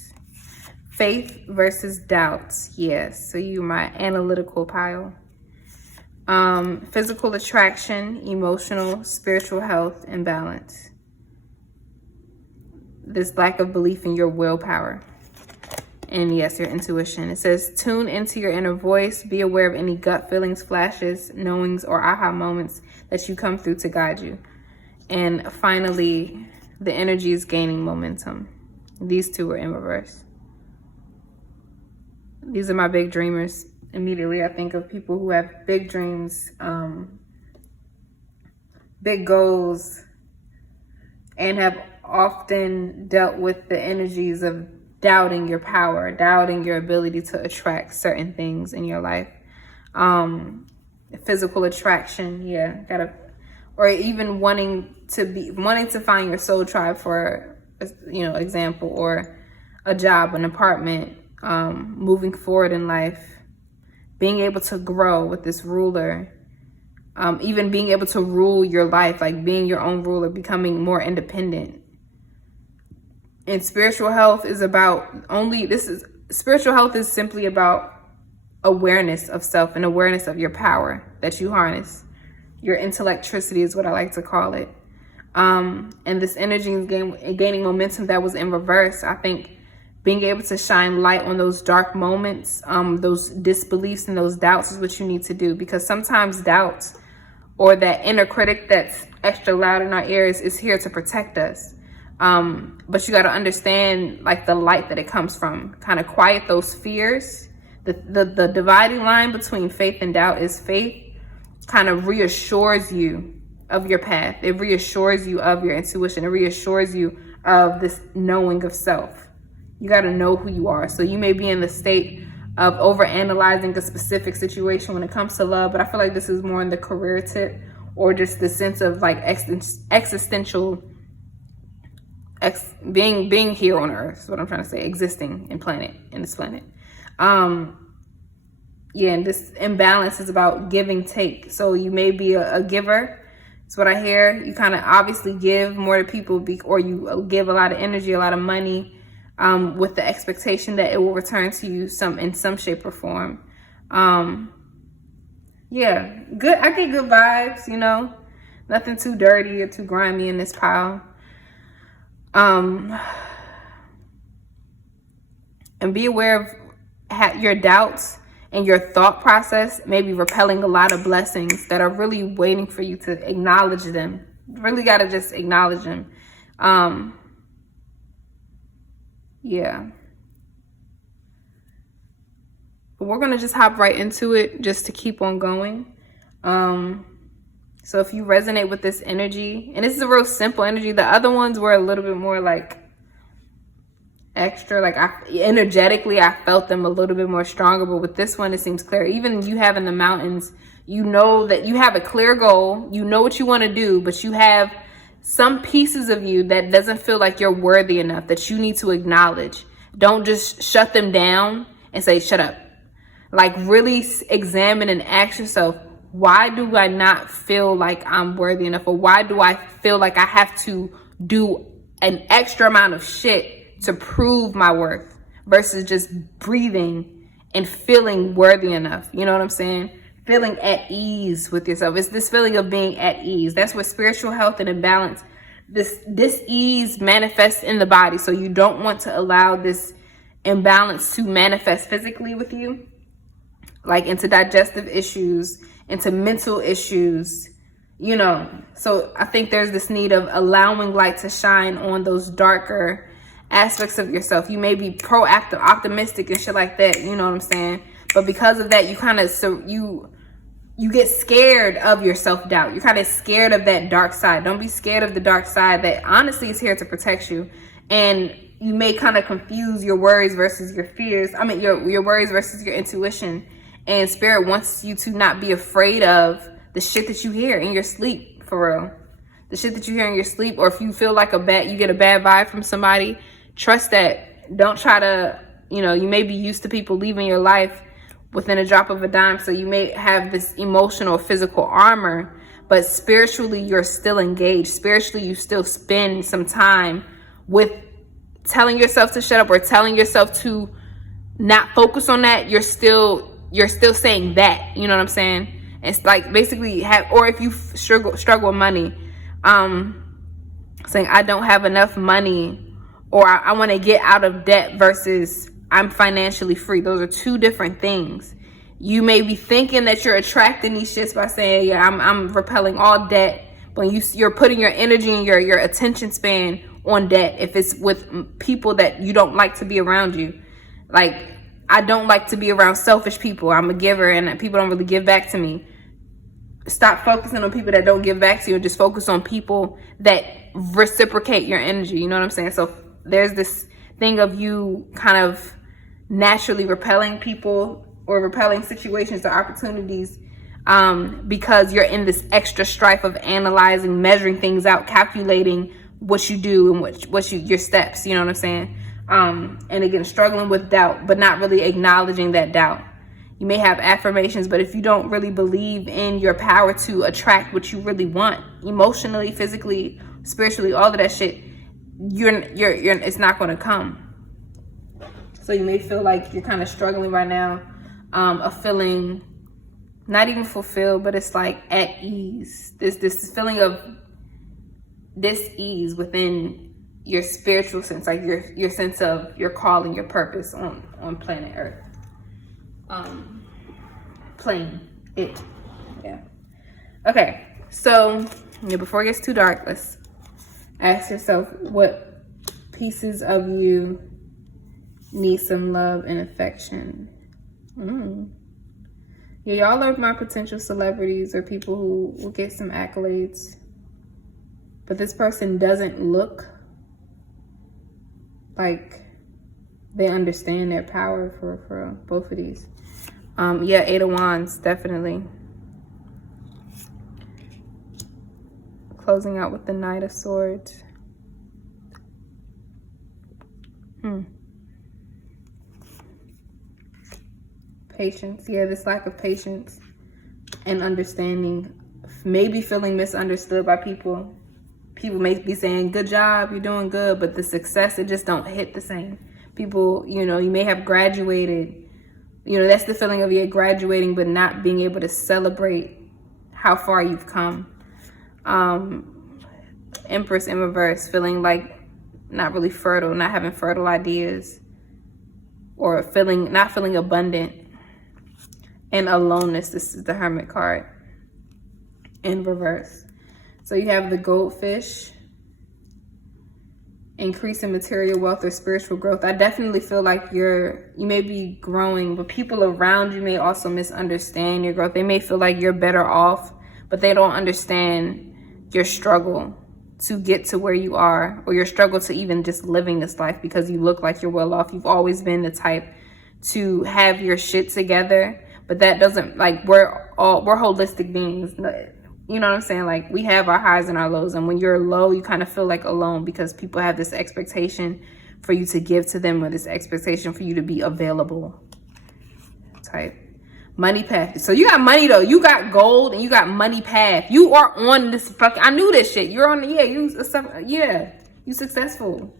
Faith versus doubts. Yes, so you're my analytical pile. Physical attraction, emotional, spiritual health, and balance. This lack of belief in your willpower. And yes, your intuition. It says, tune into your inner voice. Be aware of any gut feelings, flashes, knowings, or aha moments that you come through to guide you. And finally, the energy is gaining momentum. These 2 are in reverse. These are my big dreamers. Immediately, I think of people who have big dreams, big goals, and have often dealt with the energies of doubting your power, doubting your ability to attract certain things in your life. Physical attraction, yeah, or even wanting to find your soul tribe, for example, or a job, an apartment. Moving forward in life, being able to grow with this ruler, even being able to rule your life, like being your own ruler, becoming more independent. And spiritual health is spiritual health is simply about awareness of self and awareness of your power that you harness. Your intellectricity is what I like to call it. And this energy is gaining momentum that was in reverse. I think being able to shine light on those dark moments, those disbeliefs and those doubts is what you need to do, because sometimes doubts or that inner critic that's extra loud in our ears is here to protect us. But you got to understand, like, the light that it comes from, kind of quiet those fears. The dividing line between faith and doubt is faith kind of reassures you of your path. It reassures you of your intuition. It reassures you of this knowing of self. You got to know who you are. So you may be in the state of overanalyzing a specific situation when it comes to love, but I feel like this is more in the career tip, or just the sense of like existential being here on earth is what I'm trying to say, existing in this planet. Yeah, and this imbalance is about give and take. So you may be a giver. That's what I hear. You kind of obviously give more to people, or you give a lot of energy, a lot of money, with the expectation that it will return to you in some shape or form. Yeah, good. I get good vibes, nothing too dirty or too grimy in this pile. And be aware of your doubts and your thought process may be repelling a lot of blessings that are really waiting for you to acknowledge them. Really got to just acknowledge them. Yeah. But we're going to just hop right into it just to keep on going. So if you resonate with this energy, and this is a real simple energy, the other ones were a little bit more like extra, like energetically I felt them a little bit more stronger, but with this one it seems clear. Even you have in the mountains, you know that you have a clear goal, you know what you want to do, but you have some pieces of you that doesn't feel like you're worthy enough, that you need to acknowledge. Don't just shut them down and say shut up. Like really examine and ask yourself, why do I not feel like I'm worthy enough? Or why do I feel like I have to do an extra amount of shit to prove my worth, versus just breathing and feeling worthy enough? You know what I'm saying? Feeling at ease with yourself. It's this feeling of being at ease. That's what spiritual health and imbalance, this ease manifests in the body. So you don't want to allow this imbalance to manifest physically with you, like into digestive issues, into mental issues, So I think there's this need of allowing light to shine on those darker aspects of yourself. You may be proactive, optimistic and shit like that, you know what I'm saying? But because of that, you kind of, you get scared of your self-doubt. You're kind of scared of that dark side. Don't be scared of the dark side that honestly is here to protect you. And you may kind of confuse your worries versus your fears. I mean, your worries versus your intuition. And spirit wants you to not be afraid of the shit that you hear in your sleep, for real. The shit that you hear in your sleep, or if you feel like you get a bad vibe from somebody, trust that. Don't try to, you may be used to people leaving your life within a drop of a dime. So you may have this emotional, physical armor, but spiritually you're still engaged. Spiritually, you still spend some time with telling yourself to shut up, or telling yourself to not focus on that. You're still saying that, you know what I'm saying? It's like basically or if you struggle with money, saying I don't have enough money, or I want to get out of debt, versus I'm financially free. Those are two different things. You may be thinking that you're attracting these shits by saying, yeah, I'm repelling all debt, but you're putting your energy and your attention span on debt. If it's with people that you don't like to be around you, like, I don't like to be around selfish people. I'm a giver and people don't really give back to me. Stop focusing on people that don't give back to you, and just focus on people that reciprocate your energy. You know what I'm saying? So there's this thing of you kind of naturally repelling people or repelling situations or opportunities, because you're in this extra strife of analyzing, measuring things out, calculating what you do and your steps. You know what I'm saying? And again, struggling with doubt, but not really acknowledging that doubt. You may have affirmations, but if you don't really believe in your power to attract what you really want, emotionally, physically, spiritually, all of that shit, it's not going to come. So you may feel like you're kind of struggling right now, of feeling not even fulfilled, but it's like at ease. This feeling of dis-ease within your spiritual sense, like your sense of your calling, your purpose on planet Earth. Yeah. Okay, so before it gets too dark, let's ask yourself what pieces of you need some love and affection. Yeah, y'all are my potential celebrities or people who will get some accolades, but this person doesn't look like they understand their power for both of these. Yeah, Eight of Wands, definitely. Closing out with the Knight of Swords. Patience. Yeah, this lack of patience and understanding. Maybe feeling misunderstood by people. People may be saying, good job, you're doing good, but the success, it just don't hit the same. People, you know, you may have graduated. You know, that's the feeling of you graduating, but not being able to celebrate how far you've come. Empress in reverse, feeling like not really fertile, not having fertile ideas, or not feeling abundant. And aloneness, this is the Hermit card in reverse. So you have the Goldfish, increase in material wealth or spiritual growth. I definitely feel like you may be growing, but people around you may also misunderstand your growth. They may feel like you're better off, but they don't understand your struggle to get to where you are, or your struggle to even just living this life, because you look like you're well off. You've always been the type to have your shit together, but that doesn't, like, we're holistic beings. You know what I'm saying? Like, we have our highs and our lows, and when you're low, you kind of feel like alone, because people have this expectation for you to give to them, or this expectation for you to be available type. Money path. So you got money though. You got gold and you got money path. You are on this fucking, I knew this shit. You're on the, you successful.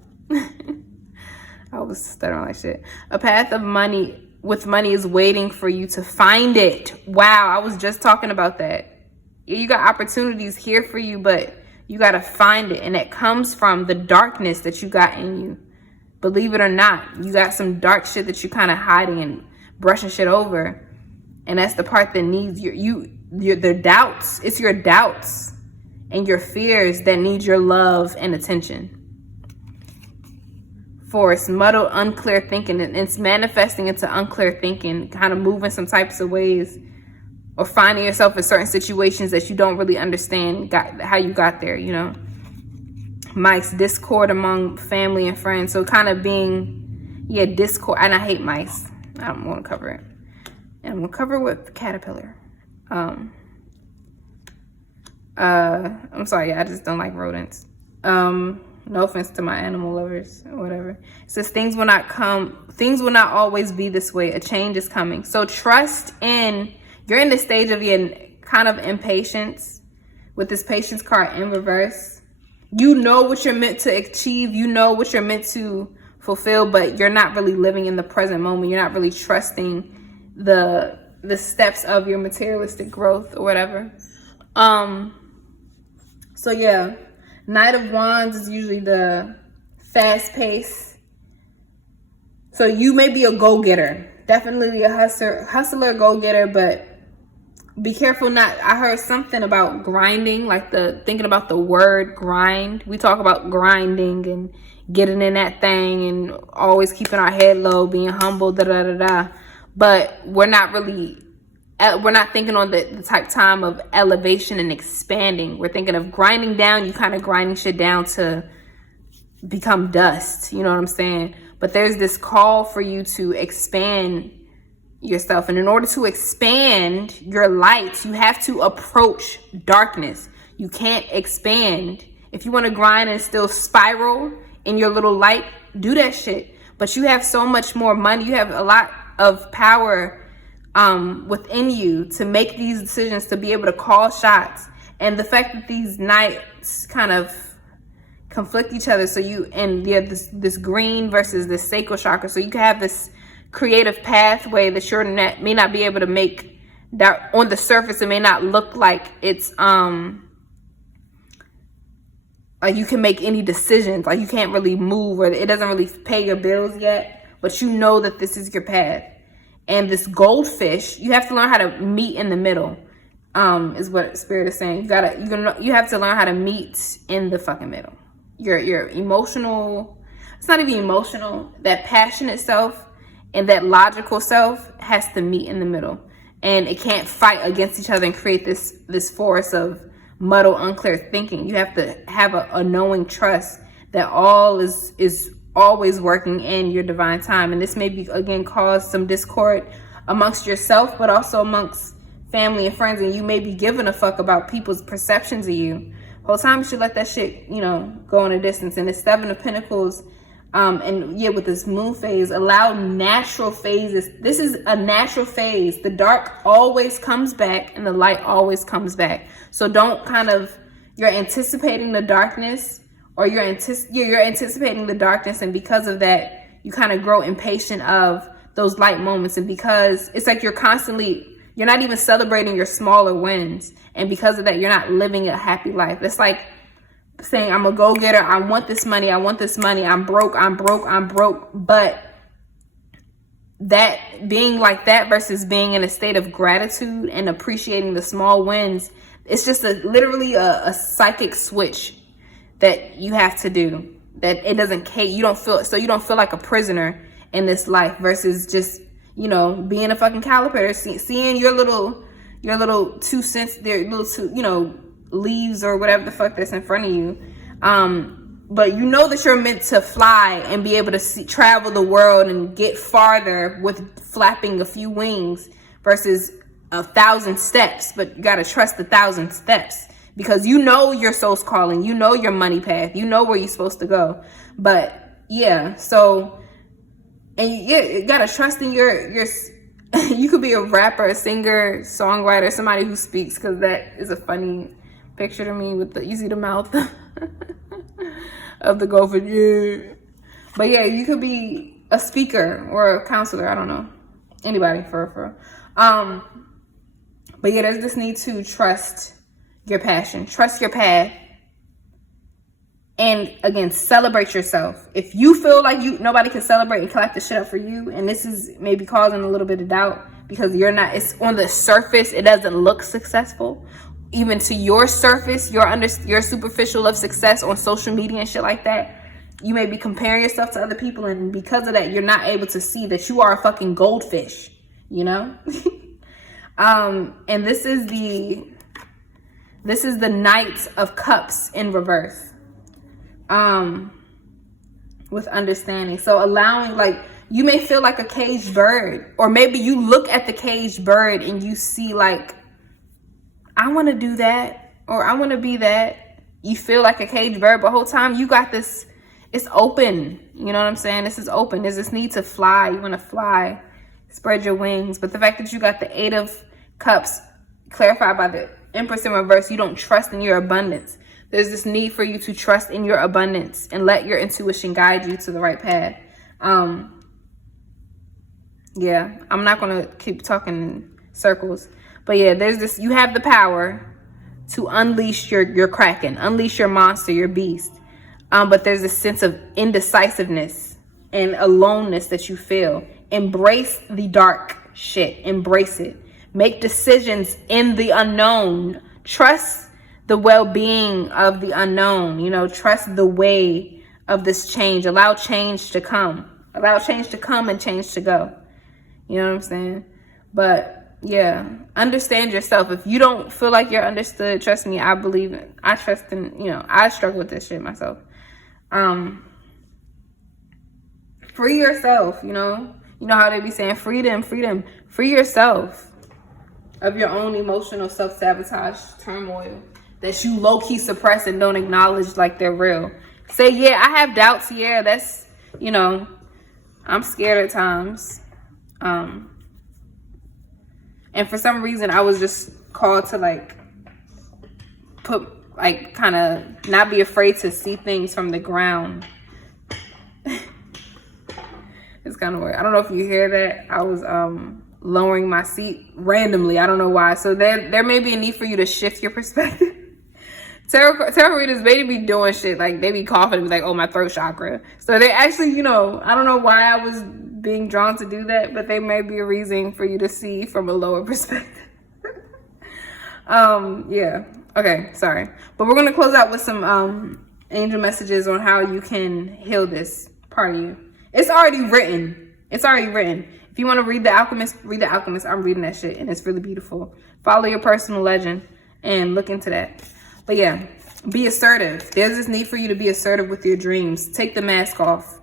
I was stuttering like shit. A path of money with money is waiting for you to find it. Wow, I was just talking about that. You got opportunities here for you, but you got to find it. And it comes from the darkness that you got in you. Believe it or not, you got some dark shit that you kind of hiding and brushing shit over. And that's the part that needs the doubts. It's your doubts and your fears that need your love and attention. Force, muddled, unclear thinking. And it's manifesting into unclear thinking, kind of moving some types of ways, or finding yourself in certain situations that you don't really understand how you got there, you know. Mice, discord among family and friends. So kind of being, discord. And I hate mice. I don't want to cover it. And I'm going to cover it with caterpillar. I'm sorry, I just don't like rodents. No offense to my animal lovers or whatever. It says things will not always be this way. A change is coming. So trust in, you're in the stage of your kind of impatience with this patience card in reverse. You know what you're meant to achieve. You know what you're meant to fulfill, but you're not really living in the present moment. You're not really trusting the steps of your materialistic growth or whatever. So yeah, Knight of Wands is usually the fast pace. So you may be a go-getter, definitely a hustler, go-getter, but be careful not. I heard something about grinding, like thinking about the word grind. We talk about grinding and getting in that thing and always keeping our head low, being humble, but we're not thinking on the type time of elevation and expanding. We're thinking of grinding down. You kind of grinding shit down to become dust. You know what I'm saying? But there's this call for you to expand yourself. And in order to expand your light, you have to approach darkness. You can't expand. If you want to grind and still spiral in your little light, do that shit. But you have so much more money. You have a lot of power within you to make these decisions, to be able to call shots. And the fact that these nights kind of conflict each other, so this green versus this sacral chakra, so you can have this creative pathway that you may not be able to make. That on the surface, it may not look like it's like you can make any decisions, like you can't really move, or it doesn't really pay your bills yet, but you know that this is your path. And this goldfish, you have to learn how to meet in the middle, is what Spirit is saying. You have to learn how to meet in the fucking middle. Your emotional, it's not even emotional, that passionate self and that logical self has to meet in the middle. And it can't fight against each other and create this force of muddled, unclear thinking. You have to have a knowing trust that all always working in your divine time. And this may be, again, cause some discord amongst yourself, but also amongst family and friends. And you may be giving a fuck about people's perceptions of you. Whole time you should let that shit, go in a distance. And the Seven of Pentacles, and yeah, with this moon phase, allow natural phases. This is a natural phase. The dark always comes back and the light always comes back. So don't you're anticipating the darkness, or you're anticipating the darkness, and because of that, you kind of grow impatient of those light moments. And because it's like you're not even celebrating your smaller wins, and because of that, you're not living a happy life. It's like saying, I'm a go-getter, I want this money, I'm broke. But that being like that versus being in a state of gratitude and appreciating the small wins, it's just literally a psychic switch that you have to do, that it doesn't, you don't feel like a prisoner in this life, versus just, being a fucking caliper, seeing your little 2 cents, their little leaves or whatever the fuck that's in front of you. But that you're meant to fly and be able to travel the world and get farther with flapping a few wings versus 1,000 steps. But you got to trust the 1,000 steps, because your soul's calling, your money path, where you're supposed to go. But yeah, so, and you got to trust in your you could be a rapper, a singer, songwriter, somebody who speaks, because that is a funny picture to me with you see the mouth of the gopher. Yeah. But yeah, you could be a speaker or a counselor. I don't know. Anybody for. But yeah, there's this need to trust your passion, trust your path, and again, celebrate yourself. If you feel like nobody can celebrate and clap the shit up for you, and this is maybe causing a little bit of doubt because it's on the surface, it doesn't look successful. Even to your surface, your superficial of success on social media and shit like that, you may be comparing yourself to other people, and because of that, you're not able to see that you are a fucking goldfish, and this is the Knight of Cups in reverse, with understanding. So allowing, you may feel like a caged bird, or maybe you look at the caged bird and you see I want to do that, or I want to be that. You feel like a caged bird, but the whole time you got this, it's open. You know what I'm saying? This is open. There's this need to fly. You want to fly, spread your wings. But the fact that you got the 8 of Cups clarified by the Empress in reverse, you don't trust in your abundance. There's this need for you to trust in your abundance and let your intuition guide you to the right path. Yeah, I'm not going to keep talking in circles. But yeah, there's this, you have the power to unleash your kraken, unleash your monster, your beast. But there's a sense of indecisiveness and aloneness that you feel. Embrace the dark shit. Embrace it. Make decisions in the unknown. Trust the well-being of the unknown. Trust the way of this change. Allow change to come. Allow change to come and change to go. You know what I'm saying? But yeah, understand yourself. If you don't feel like you're understood, trust me, I believe it. I trust in, I struggle with this shit myself. Free yourself, you know how they be saying freedom, free yourself of your own emotional self-sabotage turmoil that you low-key suppress and don't acknowledge like they're real. Say, yeah, I have doubts. Yeah, that's, I'm scared at times. And for some reason, I was just called to kind of not be afraid to see things from the ground. It's kind of weird. I don't know if you hear that. I was lowering my seat randomly. I don't know why. So there may be a need for you to shift your perspective. Tarot readers, they be doing shit they be coughing and be like, oh, my throat chakra. So they actually, I don't know why I was being drawn to do that, but they may be a reason for you to see from a lower perspective. Yeah. Okay, sorry. But we're going to close out with some angel messages on how you can heal this part of you. It's already written. If you want to read The Alchemist, read The Alchemist. I'm reading that shit, and it's really beautiful. Follow your personal legend and look into that. But yeah, be assertive. There's this need for you to be assertive with your dreams. Take the mask off.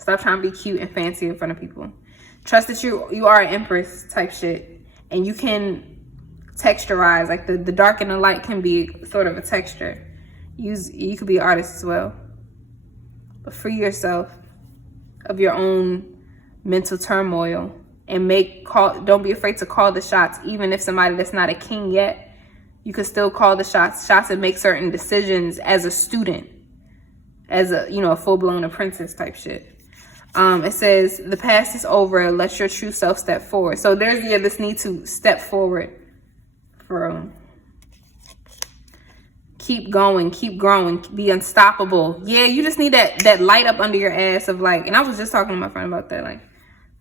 Stop trying to be cute and fancy in front of people. Trust that you are an empress type shit. And you can texturize. Like the dark and the light can be sort of a texture. You could be an artist as well. But free yourself of your own mental turmoil. And don't be afraid to call the shots. Even if somebody that's not a king yet, you can still call the shots and make certain decisions as a student. As a full-blown apprentice type shit. It says the past is over. Let your true self step forward. So there's this need to step forward. Keep going, keep growing, be unstoppable. Yeah, you just need that light up under your ass of like. And I was just talking to my friend about that, like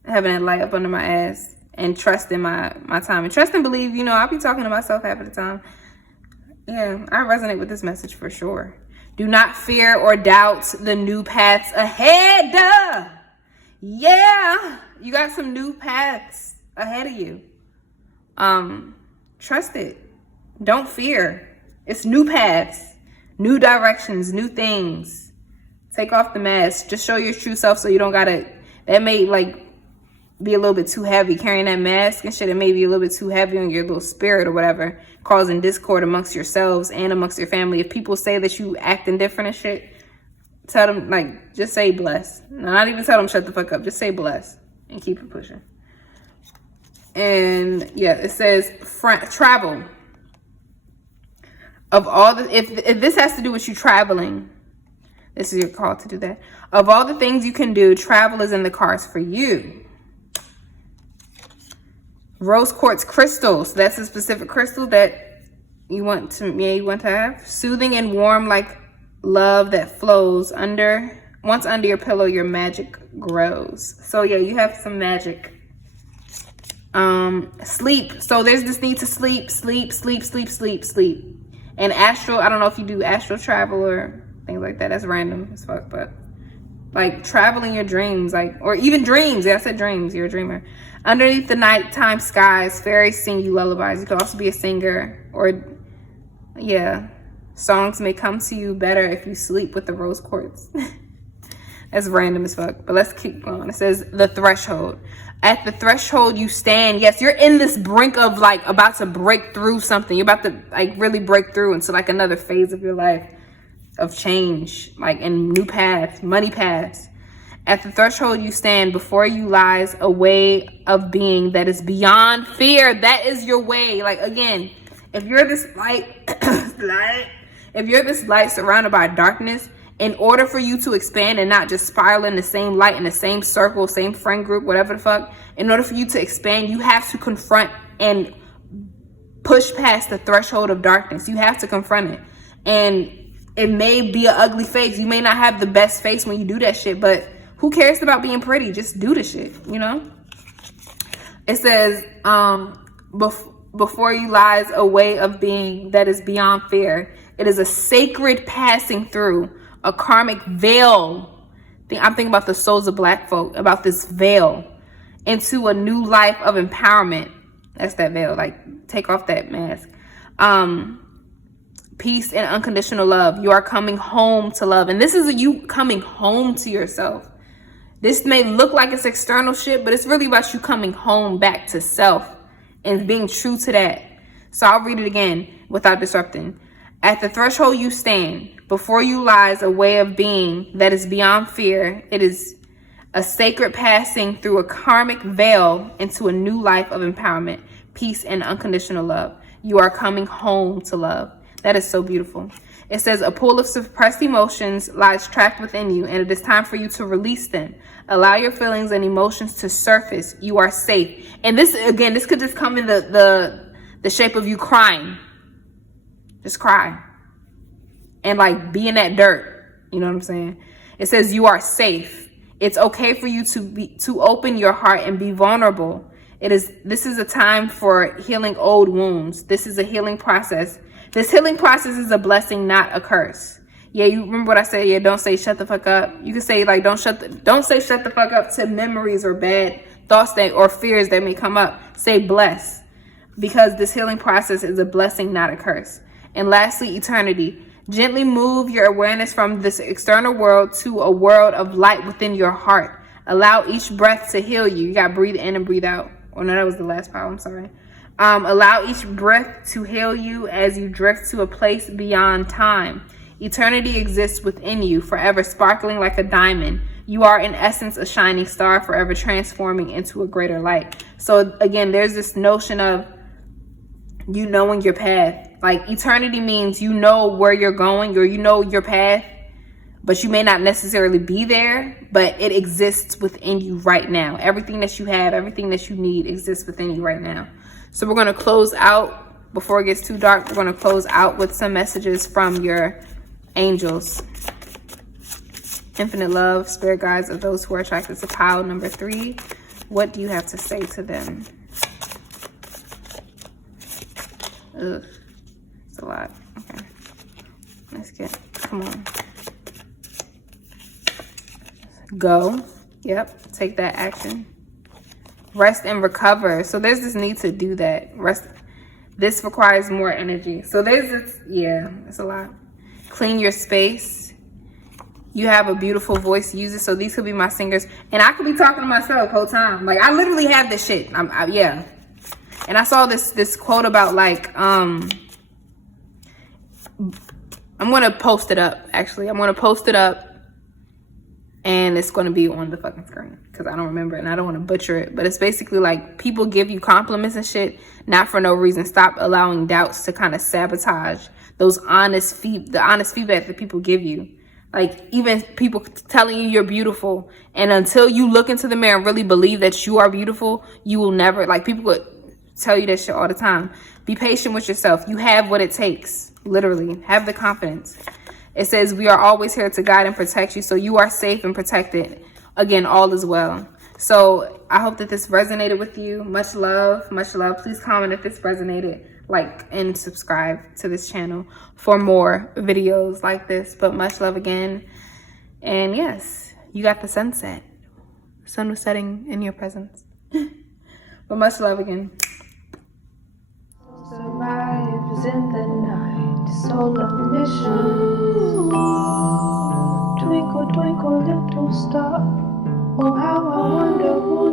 having that light up under my ass and trust in my time and trust and believe. I'll be talking to myself half of the time. Yeah, I resonate with this message for sure. Do not fear or doubt the new paths ahead. Yeah, you got some new paths ahead of you. Trust it. Don't fear. It's new paths, new directions, new things. Take off the mask. Just show your true self so you don't gotta, that may like be a little bit too heavy. Carrying that mask and shit, it may be a little bit too heavy on your little spirit or whatever, causing discord amongst yourselves and amongst your family. If people say that you acting different and shit, tell them, like, just say bless. Not even tell them shut the fuck up. Just say bless and keep it pushing. And yeah, it says travel. Of all the, if this has to do with you traveling, this is your call to do that. Of all the things you can do, travel is in the cards for you. Rose quartz crystals. That's a specific crystal that you want to have. Soothing and warm like love that flows once under your pillow, your magic grows. So yeah, you have some magic. Sleep. So there's this need to sleep. And astral, I don't know if you do astral travel or things like that. That's random as fuck, but like traveling your dreams, like, or even dreams. Yeah, I said dreams. You're a dreamer. Underneath the nighttime skies, fairies sing you lullabies. You could also be a singer, or yeah, songs may come to you better if you sleep with the rose quartz. That's random as fuck, but let's keep going. It says the threshold. At the threshold you stand. Yes, you're in this brink of like about to break through something. You're about to like really break through into like another phase of your life of change, like in new paths, money paths. At the threshold you stand. Before you lies a way of being that is beyond fear. That is your way. Like again, if you're this light, if you're this light surrounded by darkness, in order for you to expand and not just spiral in the same light, in the same circle, same friend group, whatever the fuck, in order for you to expand, you have to confront and push past the threshold of darkness. You have to confront it. And it may be an ugly face. You may not have the best face when you do that shit, but who cares about being pretty? Just do the shit, It says, before you lies a way of being that is beyond fear. It is a sacred passing through. A karmic veil. I'm thinking about the souls of black folk, about this veil into a new life of empowerment. That's that veil. Like, take off that mask. Peace and unconditional love. You are coming home to love. And this is you coming home to yourself. This may look like it's external shit, but it's really about you coming home back to self and being true to that. So I'll read it again without disrupting. At the threshold you stand. Before you lies a way of being that is beyond fear. It is a sacred passing through a karmic veil into a new life of empowerment, peace, and unconditional love. You are coming home to love. That is so beautiful. It says a pool of suppressed emotions lies trapped within you, and it is time for you to release them. Allow your feelings and emotions to surface. You are safe. And this, again, this could just come in the shape of you crying. Just cry. And like be in that dirt. You know what I'm saying? It says you are safe. It's okay for you to open your heart and be vulnerable. This is a time for healing old wounds. This is a healing process. This healing process is a blessing, not a curse. Yeah, you remember what I said? Yeah, don't say shut the fuck up. You can say like don't say shut the fuck up to memories or bad thoughts or fears that may come up. Say bless. Because this healing process is a blessing, not a curse. And lastly, eternity. Gently move your awareness from this external world to a world of light within your heart. Allow each breath to heal you. You got to breathe in and breathe out. Oh, no, that was the last part. I'm sorry. Allow each breath to heal you as you drift to a place beyond time. Eternity exists within you, forever sparkling like a diamond. You are, in essence, a shining star, forever transforming into a greater light. So, again, there's this notion of you knowing your path. Like, eternity means you know where you're going, or you know your path, but you may not necessarily be there, but it exists within you right now. Everything that you have, everything that you need exists within you right now. So we're going to close out, before it gets too dark, we're going to close out with some messages from your angels. Infinite love, spirit guides of those who are attracted to pile number 3. What do you have to say to them? Ugh, it's a lot. Okay, let's come on. Go. Yep, take that action. Rest and recover. So there's this need to do that. Rest. This requires more energy. So there's this, yeah, it's a lot. Clean your space. You have a beautiful voice. Use it. So these could be my singers. And I could be talking to myself the whole time. Like, I literally have this shit. Yeah. And I saw this quote about, like, I'm going to post it up, actually. I'm going to post it up. And it's going to be on the fucking screen because I don't remember it and I don't want to butcher it. But it's basically like, people give you compliments and shit, not for no reason. Stop allowing doubts to kind of sabotage those the honest feedback that people give you. Like, even people telling you you're beautiful. And until you look into the mirror and really believe that you are beautiful, you will never, like, people would tell you that shit all the time. Be patient with yourself. You have what it takes. Literally. Have the confidence. It says, we are always here to guide and protect you. So you are safe and protected. Again, all is well. So I hope that this resonated with you. Much love. Much love. Please comment if this resonated. Like and subscribe to this channel for more videos like this. But much love again. And yes, you got the sunset. The sun was setting in your presence. But much love again. Survives in the night, soul of mission. Twinkle, twinkle, little star. Oh, how I wonder who